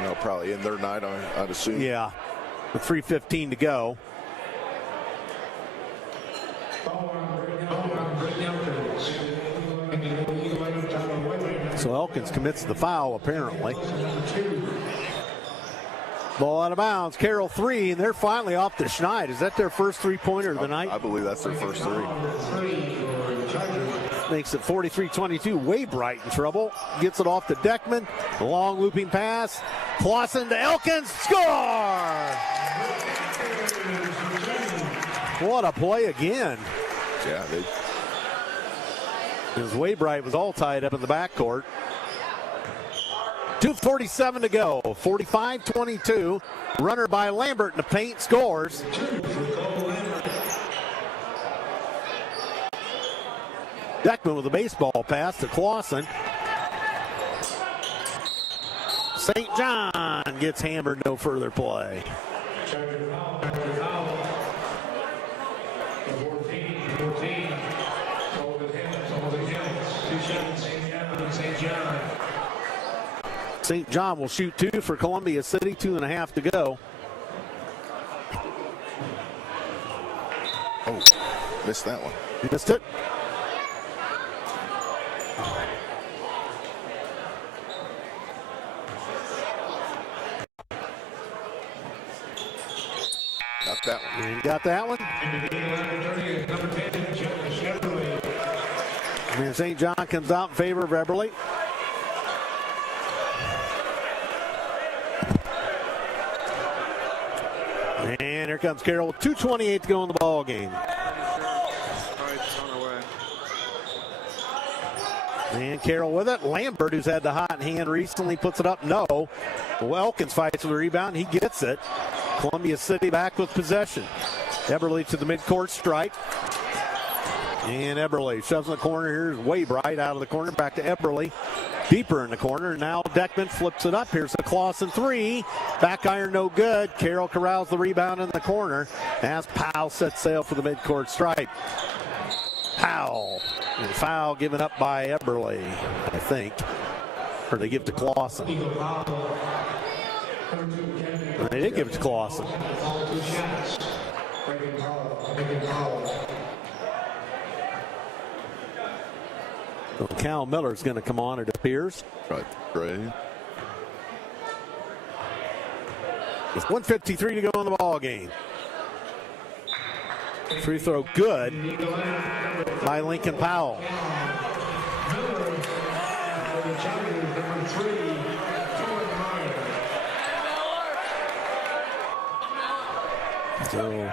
No, probably in their night, I'd assume. Yeah, with 3:15 to go. So Elkins commits the foul, apparently. Ball out of bounds. Carroll 3, and they're finally off to Schneid. Is that their first three-pointer of the night? I believe that's their first three. Makes it 43-22. Waybright in trouble. Gets it off to Deckman. The long looping pass. Clausen to Elkins. Score! What a play again. Yeah, As Waybright was all tied up in the backcourt. 2:47 to go. 45-22. Runner by Lambert in the paint scores. Deckman with a baseball pass to Clausen. St. John gets hammered, no further play. St. John will shoot 2 for Columbia City, 2.5 to go. Oh, missed that one. Missed it. Got that one. And got that one. And St. John comes out in favor of Eberle. And here comes Carroll with 2:28 to go in the ball game. And Carroll with it. Lambert, who's had the hot hand recently, puts it up. No. Elkins fights for the rebound. He gets it. Columbia City back with possession. Eberle to the midcourt stripe. And Eberle shoves in the corner. Here's Waybright out of the corner. Back to Eberle. Deeper in the corner. Now Deckman flips it up. Here's the Clausen 3. Back iron no good. Carroll corrals the rebound in the corner as Powell sets sail for the midcourt stripe. Powell. And foul given up by Eberle, I think. Or they give it to Clausen. They did give it to Clausen. So Cal Miller's going to come on, it appears. Right, great. With 1:53 to go in the ball game. Free throw good by Lincoln Powell. So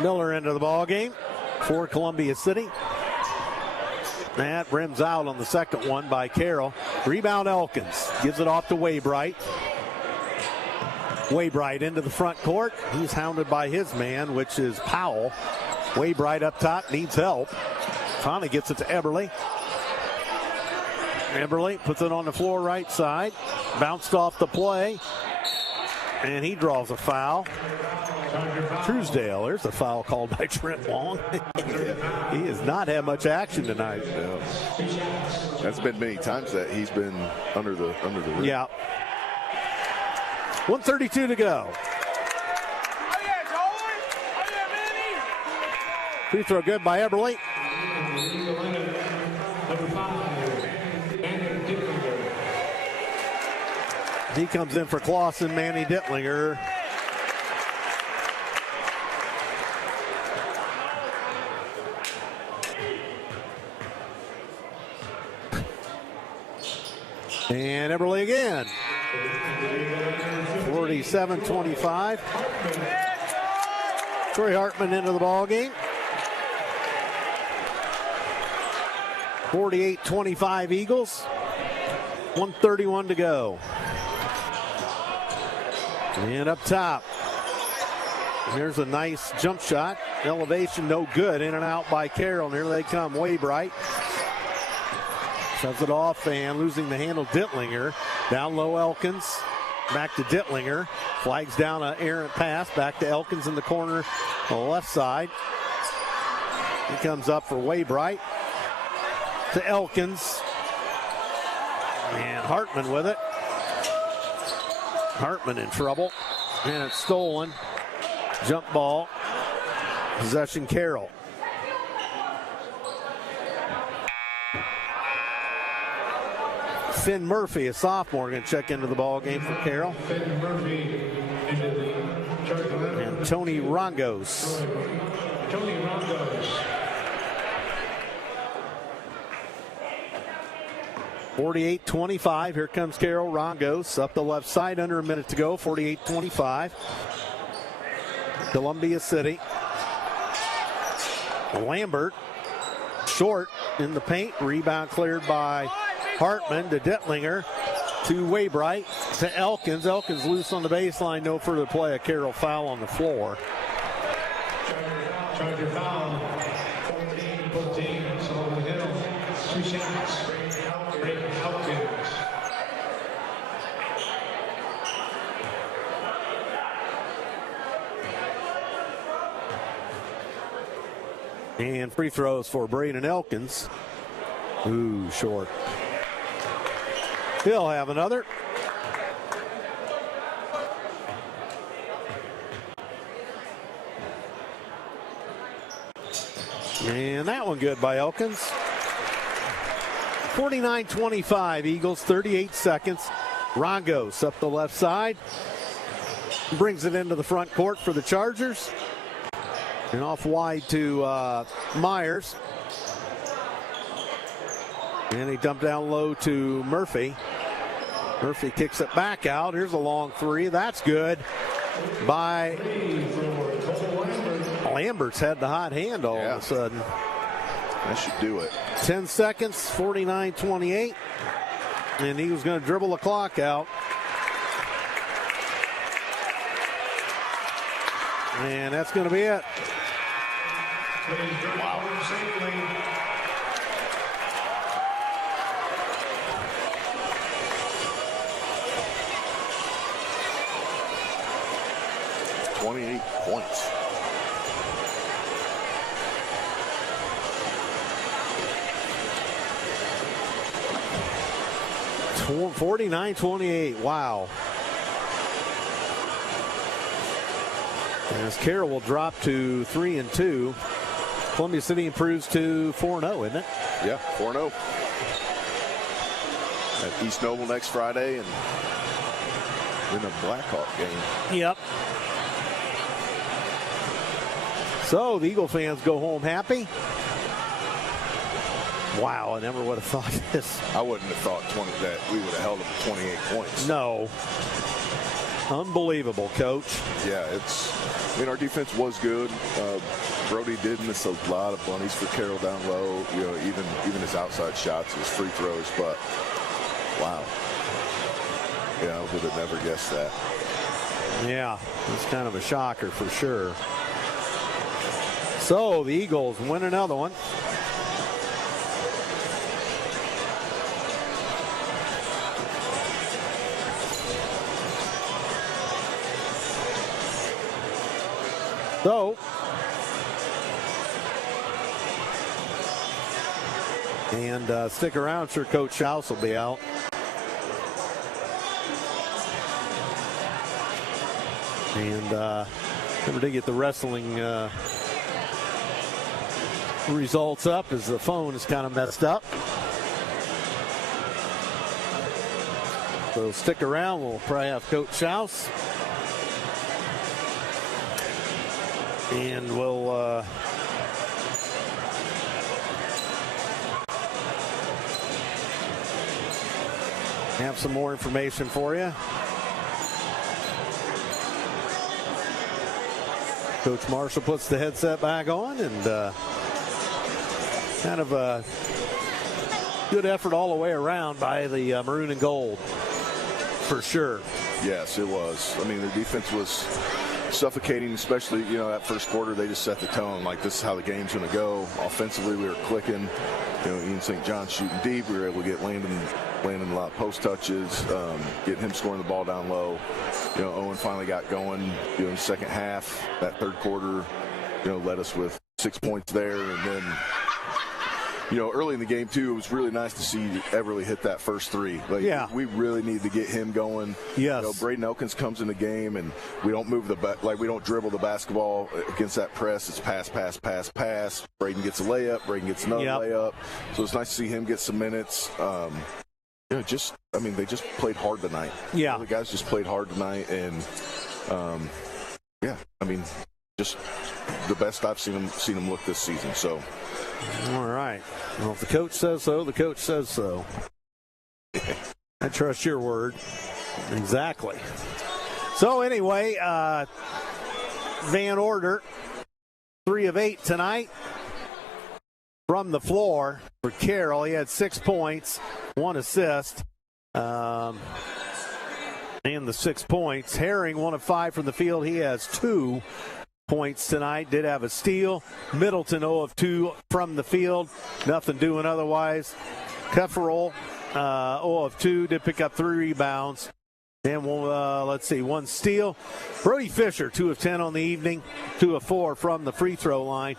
Miller into the ball game for Columbia City. That rims out on the second one by Carroll. Rebound Elkins. Gives it off to Waybright. Waybright into the front court. He's hounded by his man, which is Powell. Waybright up top, needs help. Finally gets it to Eberle. Eberle puts it on the floor right side. Bounced off the play. And he draws a foul. Truesdale, there's a foul called by Trent Long. He has not had much action tonight. Yeah. That's been many times that he's been under the rim. Yeah. 1:32 to go. Free throw good by Eberle. He comes in for Clausen, Manny Dittlinger. And Eberle again. 47-25. Troy Hartman into the ball game. 48-25 Eagles. 1:31 to go. And up top, here's a nice jump shot. Elevation no good. In and out by Carroll. And here they come. Waybright shoves it off and losing the handle. Dittlinger down low. Elkins back to Dittlinger. Flags down an errant pass. Back to Elkins in the corner on the left side. He comes up for Waybright to Elkins. And Hartman with it. Hartman in trouble. And it's stolen. Jump ball. Possession Carroll. Finn Murphy, a sophomore, going to check into the ball game for Carroll. Finn Murphy into the Charger. And Tony Rongos. Tony Rongos. 48-25. Here comes Carroll. Rongos up the left side. Under a minute to go. 48-25. Columbia City. Lambert. Short in the paint. Rebound cleared by Hartman to Dittlinger to Waybright to Elkins. Elkins loose on the baseline. No further play. A Carroll foul on the floor. Charger foul. 14, Sullivan Hill. 2 shots. Elkins. And free throws for Braden Elkins. Ooh, short. He'll have another. And that one good by Elkins. 49-25, Eagles, 38 seconds. Rongos up the left side. Brings it into the front court for the Chargers. And off wide to Myers. And he dumped down low to Murphy. Murphy kicks it back out. Here's a long three. That's good by Lambert's had the hot hand all of a sudden. That should do it. 10 seconds, 49-28. And he was going to dribble the clock out. And that's going to be it. Wow. 28 points. Tw 49-28. Wow. As Carroll will drop to 3-2. Columbia City improves to 4-0, isn't it? Yeah, 4-0. At East Noble next Friday and in a Blackhawk game. Yep. So the Eagle fans go home happy. Wow, I never would have thought this. I wouldn't have thought that we would have held them to 28 points. No. Unbelievable, Coach. Yeah, our defense was good. Brody did miss a lot of bunnies for Carroll down low. You know, even his outside shots, his free throws. But wow, yeah, I would have never guessed that. Yeah, it's kind of a shocker for sure. So the Eagles win another one. So, and stick around, sure Coach Schaus will be out. And never did get the wrestling results up as the phone is kind of messed up. So stick around, we'll probably have Coach Schaus. And we'll have some more information for you. Coach Marshall puts the headset back on, and kind of a good effort all the way around by the maroon and gold, for sure. Yes, it was. I mean, the defense was suffocating, especially, that first quarter. They just set the tone, like this is how the game's going to go. Offensively, we were clicking. Ian St. John shooting deep. We were able to get Landon a lot of post touches, getting him scoring the ball down low. Owen finally got going, in the second half. That third quarter, led us with 6 points there. And then, early in the game, too, it was really nice to see Everly hit that first three. We really need to get him going. Yes. Braden Elkins comes in the game, and we don't move we don't dribble the basketball against that press. It's pass, pass, pass, pass. Braden gets a layup. Braden gets another layup. So it's nice to see him get some minutes. They just played hard tonight. Yeah. The guys just played hard tonight, and just the best I've seen them look this season. So. All right. Well, if the coach says so, the coach says so. I trust your word. Exactly. So anyway, Van Order, 3 of 8 tonight from the floor for Carroll. He had 6 points, 1 assist, and the 6 points. Herring, 1 of 5 from the field. He has 2 points tonight. Did have a steal. Middleton 0 of 2 from the field. Nothing doing otherwise. Katherine 0 of 2. Did pick up 3 rebounds. And 1 steal. Brody Fisher 2 of 10 on the evening. 2 of 4 from the free throw line.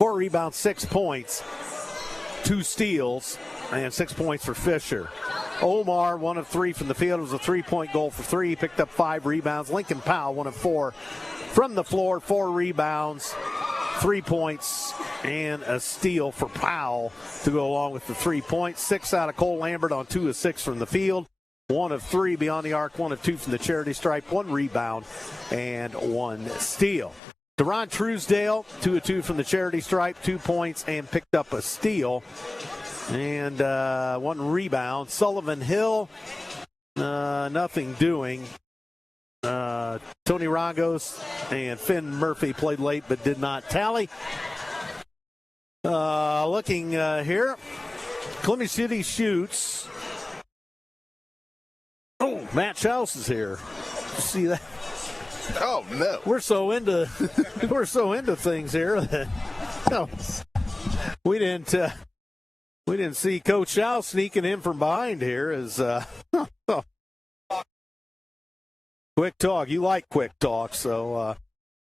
4 rebounds, 6 points. 2 steals and 6 points for Fisher. Omar 1 of 3 from the field. It was a 3-point goal for 3. He picked up 5 rebounds. Lincoln Powell 1 of 4 from the floor, 4 rebounds, 3 points, and a steal for Powell to go along with the 3 points. 6 out of Cole Lambert on 2 of 6 from the field. 1 of 3 beyond the arc, 1 of 2 from the charity stripe, 1 rebound, and 1 steal. Deron Truesdale, 2 of 2 from the charity stripe, 2 points, and picked up a steal. And 1 rebound. Sullivan Hill, nothing doing. Tony Rangos and Finn Murphy played late but did not tally. Looking here, Columbia City shoots. Oh, Matt Schaus is here. You see that? Oh no! We're so into things here that we didn't see Coach Schaus sneaking in from behind here. As quick talk, you like quick talk, so.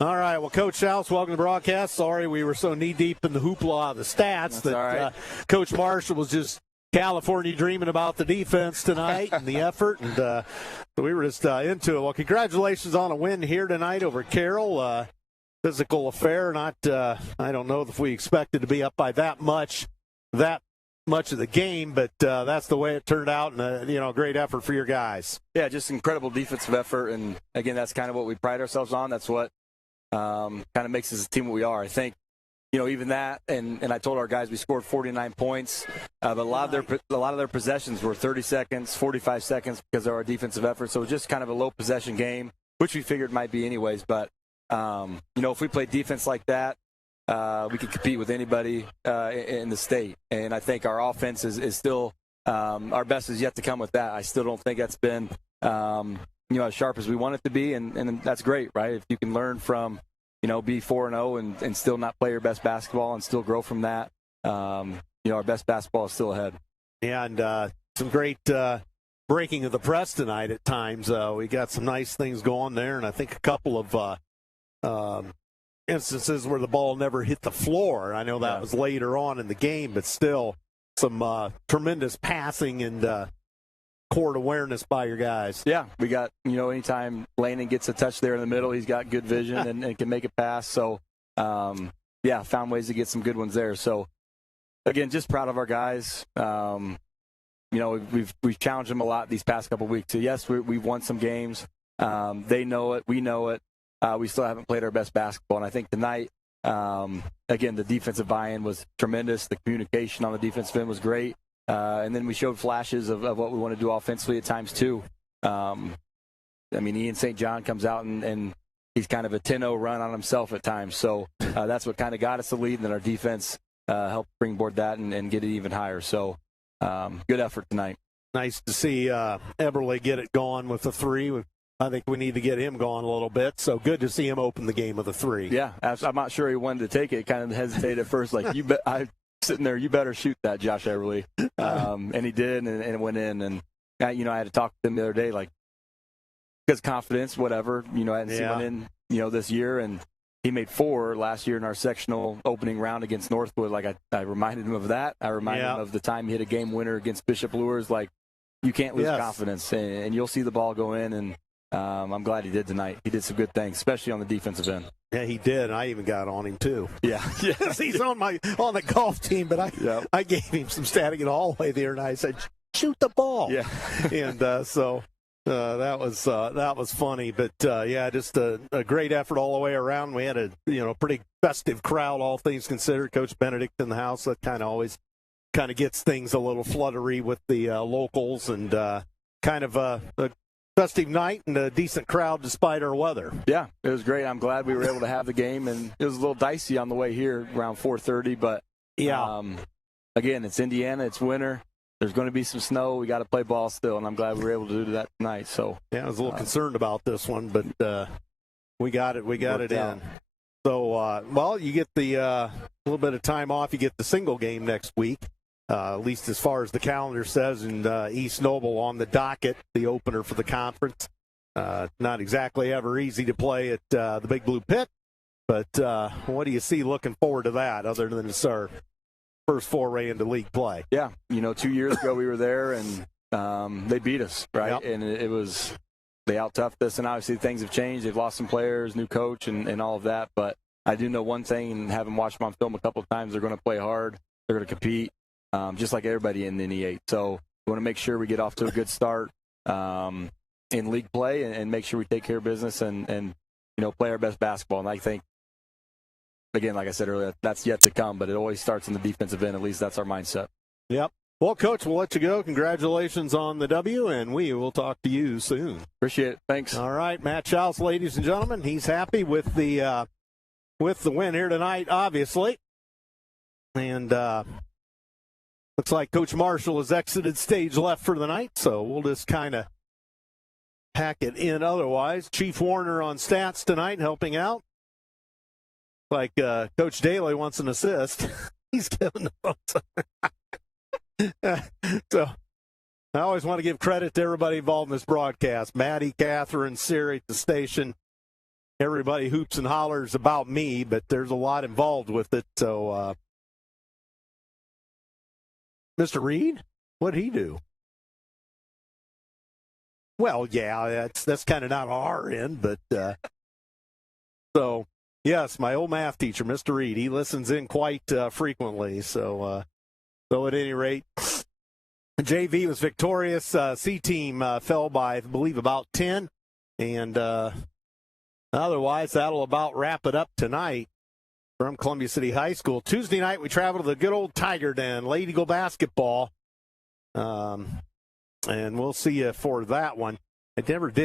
All right, well, Coach Schaus, welcome to the broadcast. Sorry we were so knee-deep in the hoopla of the stats that Coach Marshall was just California dreaming about the defense tonight and the effort, and so we were just into it. Well, congratulations on a win here tonight over Carroll. Physical affair, not I don't know if we expected to be up by that much of the game, but that's the way it turned out, and a great effort for your guys. Yeah, just incredible defensive effort, and again, that's kind of what we pride ourselves on. That's what kind of makes us a team what we are. I think, even that, and I told our guys we scored 49 points, but a lot of their possessions were 30 seconds, 45 seconds because of our defensive effort. So it was just kind of a low possession game, which we figured might be anyways. But if we play defense like that, we can compete with anybody in the state. And I think our offense is still our best is yet to come with that. I still don't think that's been as sharp as we want it to be, and that's great, right? If you can learn from be 4-0 and still not play your best basketball and still grow from that, our best basketball is still ahead. Yeah, and some great breaking of the press tonight at times. We got some nice things going there, and I think a couple of instances where the ball never hit the floor. I know that was later on in the game, but still some tremendous passing and court awareness by your guys. Yeah, we got, anytime Landon gets a touch there in the middle, he's got good vision and can make a pass. So, found ways to get some good ones there. So, again, just proud of our guys. We've challenged them a lot these past couple of weeks. So, yes, we've won some games. They know it. We know it. We still haven't played our best basketball. And I think tonight, again, the defensive buy-in was tremendous. The communication on the defensive end was great. And then we showed flashes of what we want to do offensively at times, too. Ian St. John comes out and he's kind of a 10-0 run on himself at times. So that's what kind of got us the lead, and then our defense helped springboard that and get it even higher. So good effort tonight. Nice to see Eberle get it going with the 3. I think we need to get him going a little bit. So good to see him open the game with a 3. Yeah, I'm not sure he wanted to take it. Kind of hesitated at first, like I'm sitting there. You better shoot that, Josh Eberle, and he did, and it went in. And I had to talk to him the other day, like because confidence, whatever. I hadn't seen one in this year, and he made 4 last year in our sectional opening round against Northwood. Like I reminded him of that. I reminded him of the time he hit a game winner against Bishop Luers. Like you can't lose confidence, and you'll see the ball go in. And I'm glad he did tonight. He did some good things, especially on the defensive end. Yeah, he did. I even got on him too. Yeah, yes, he's on the golf team, but I gave him some static in the hallway there, and I said, "Shoot the ball." Yeah, and so that was funny. But just a great effort all the way around. We had a pretty festive crowd, all things considered. Coach Benedict in the house. That always gets things a little fluttery with the locals, and kind of a festive night and a decent crowd despite our weather. Yeah, it was great. I'm glad we were able to have the game, and it was a little dicey on the way here around 4:30, but again, it's Indiana, it's winter. There's going to be some snow. We got to play ball still, and I'm glad we were able to do that tonight. So I was a little concerned about this one, but we got it. We got it in. So, you get the little bit of time off. You get the single game next week. At least as far as the calendar says, and East Noble on the docket, the opener for the conference. Not exactly ever easy to play at the Big Blue Pit, but what do you see looking forward to that other than it's our first foray into league play? Yeah, 2 years ago we were there, and they beat us, right? Yep. And it was they out-toughed us, and obviously things have changed. They've lost some players, new coach, and all of that, but I do know one thing, and having watched them on film a couple of times, they're going to play hard. They're going to compete. Just like everybody in the NE8. So we want to make sure we get off to a good start in league play and make sure we take care of business and play our best basketball. And I think, again, like I said earlier, that's yet to come, but it always starts in the defensive end. At least that's our mindset. Yep. Well, Coach, we'll let you go. Congratulations on the W, and we will talk to you soon. Appreciate it. Thanks. All right, Matt Schaus, ladies and gentlemen. He's happy with the win here tonight, obviously. And looks like Coach Marshall has exited stage left for the night, so we'll just kind of pack it in otherwise. Chief Warner on stats tonight, helping out. Like Coach Daly wants an assist. He's giving the votes. So I always want to give credit to everybody involved in this broadcast. Maddie, Katherine, Siri at the station. Everybody hoops and hollers about me, but there's a lot involved with it, so Mr. Reed, what did he do? Well, yeah, that's kind of not our end, but so yes, my old math teacher, Mr. Reed, he listens in quite frequently. So at any rate, JV was victorious. C team fell by, I believe, about 10, and otherwise that'll about wrap it up tonight. From Columbia City High School. Tuesday night, we travel to the good old Tiger Den, Lady Eagle basketball. And we'll see you for that one. I never did.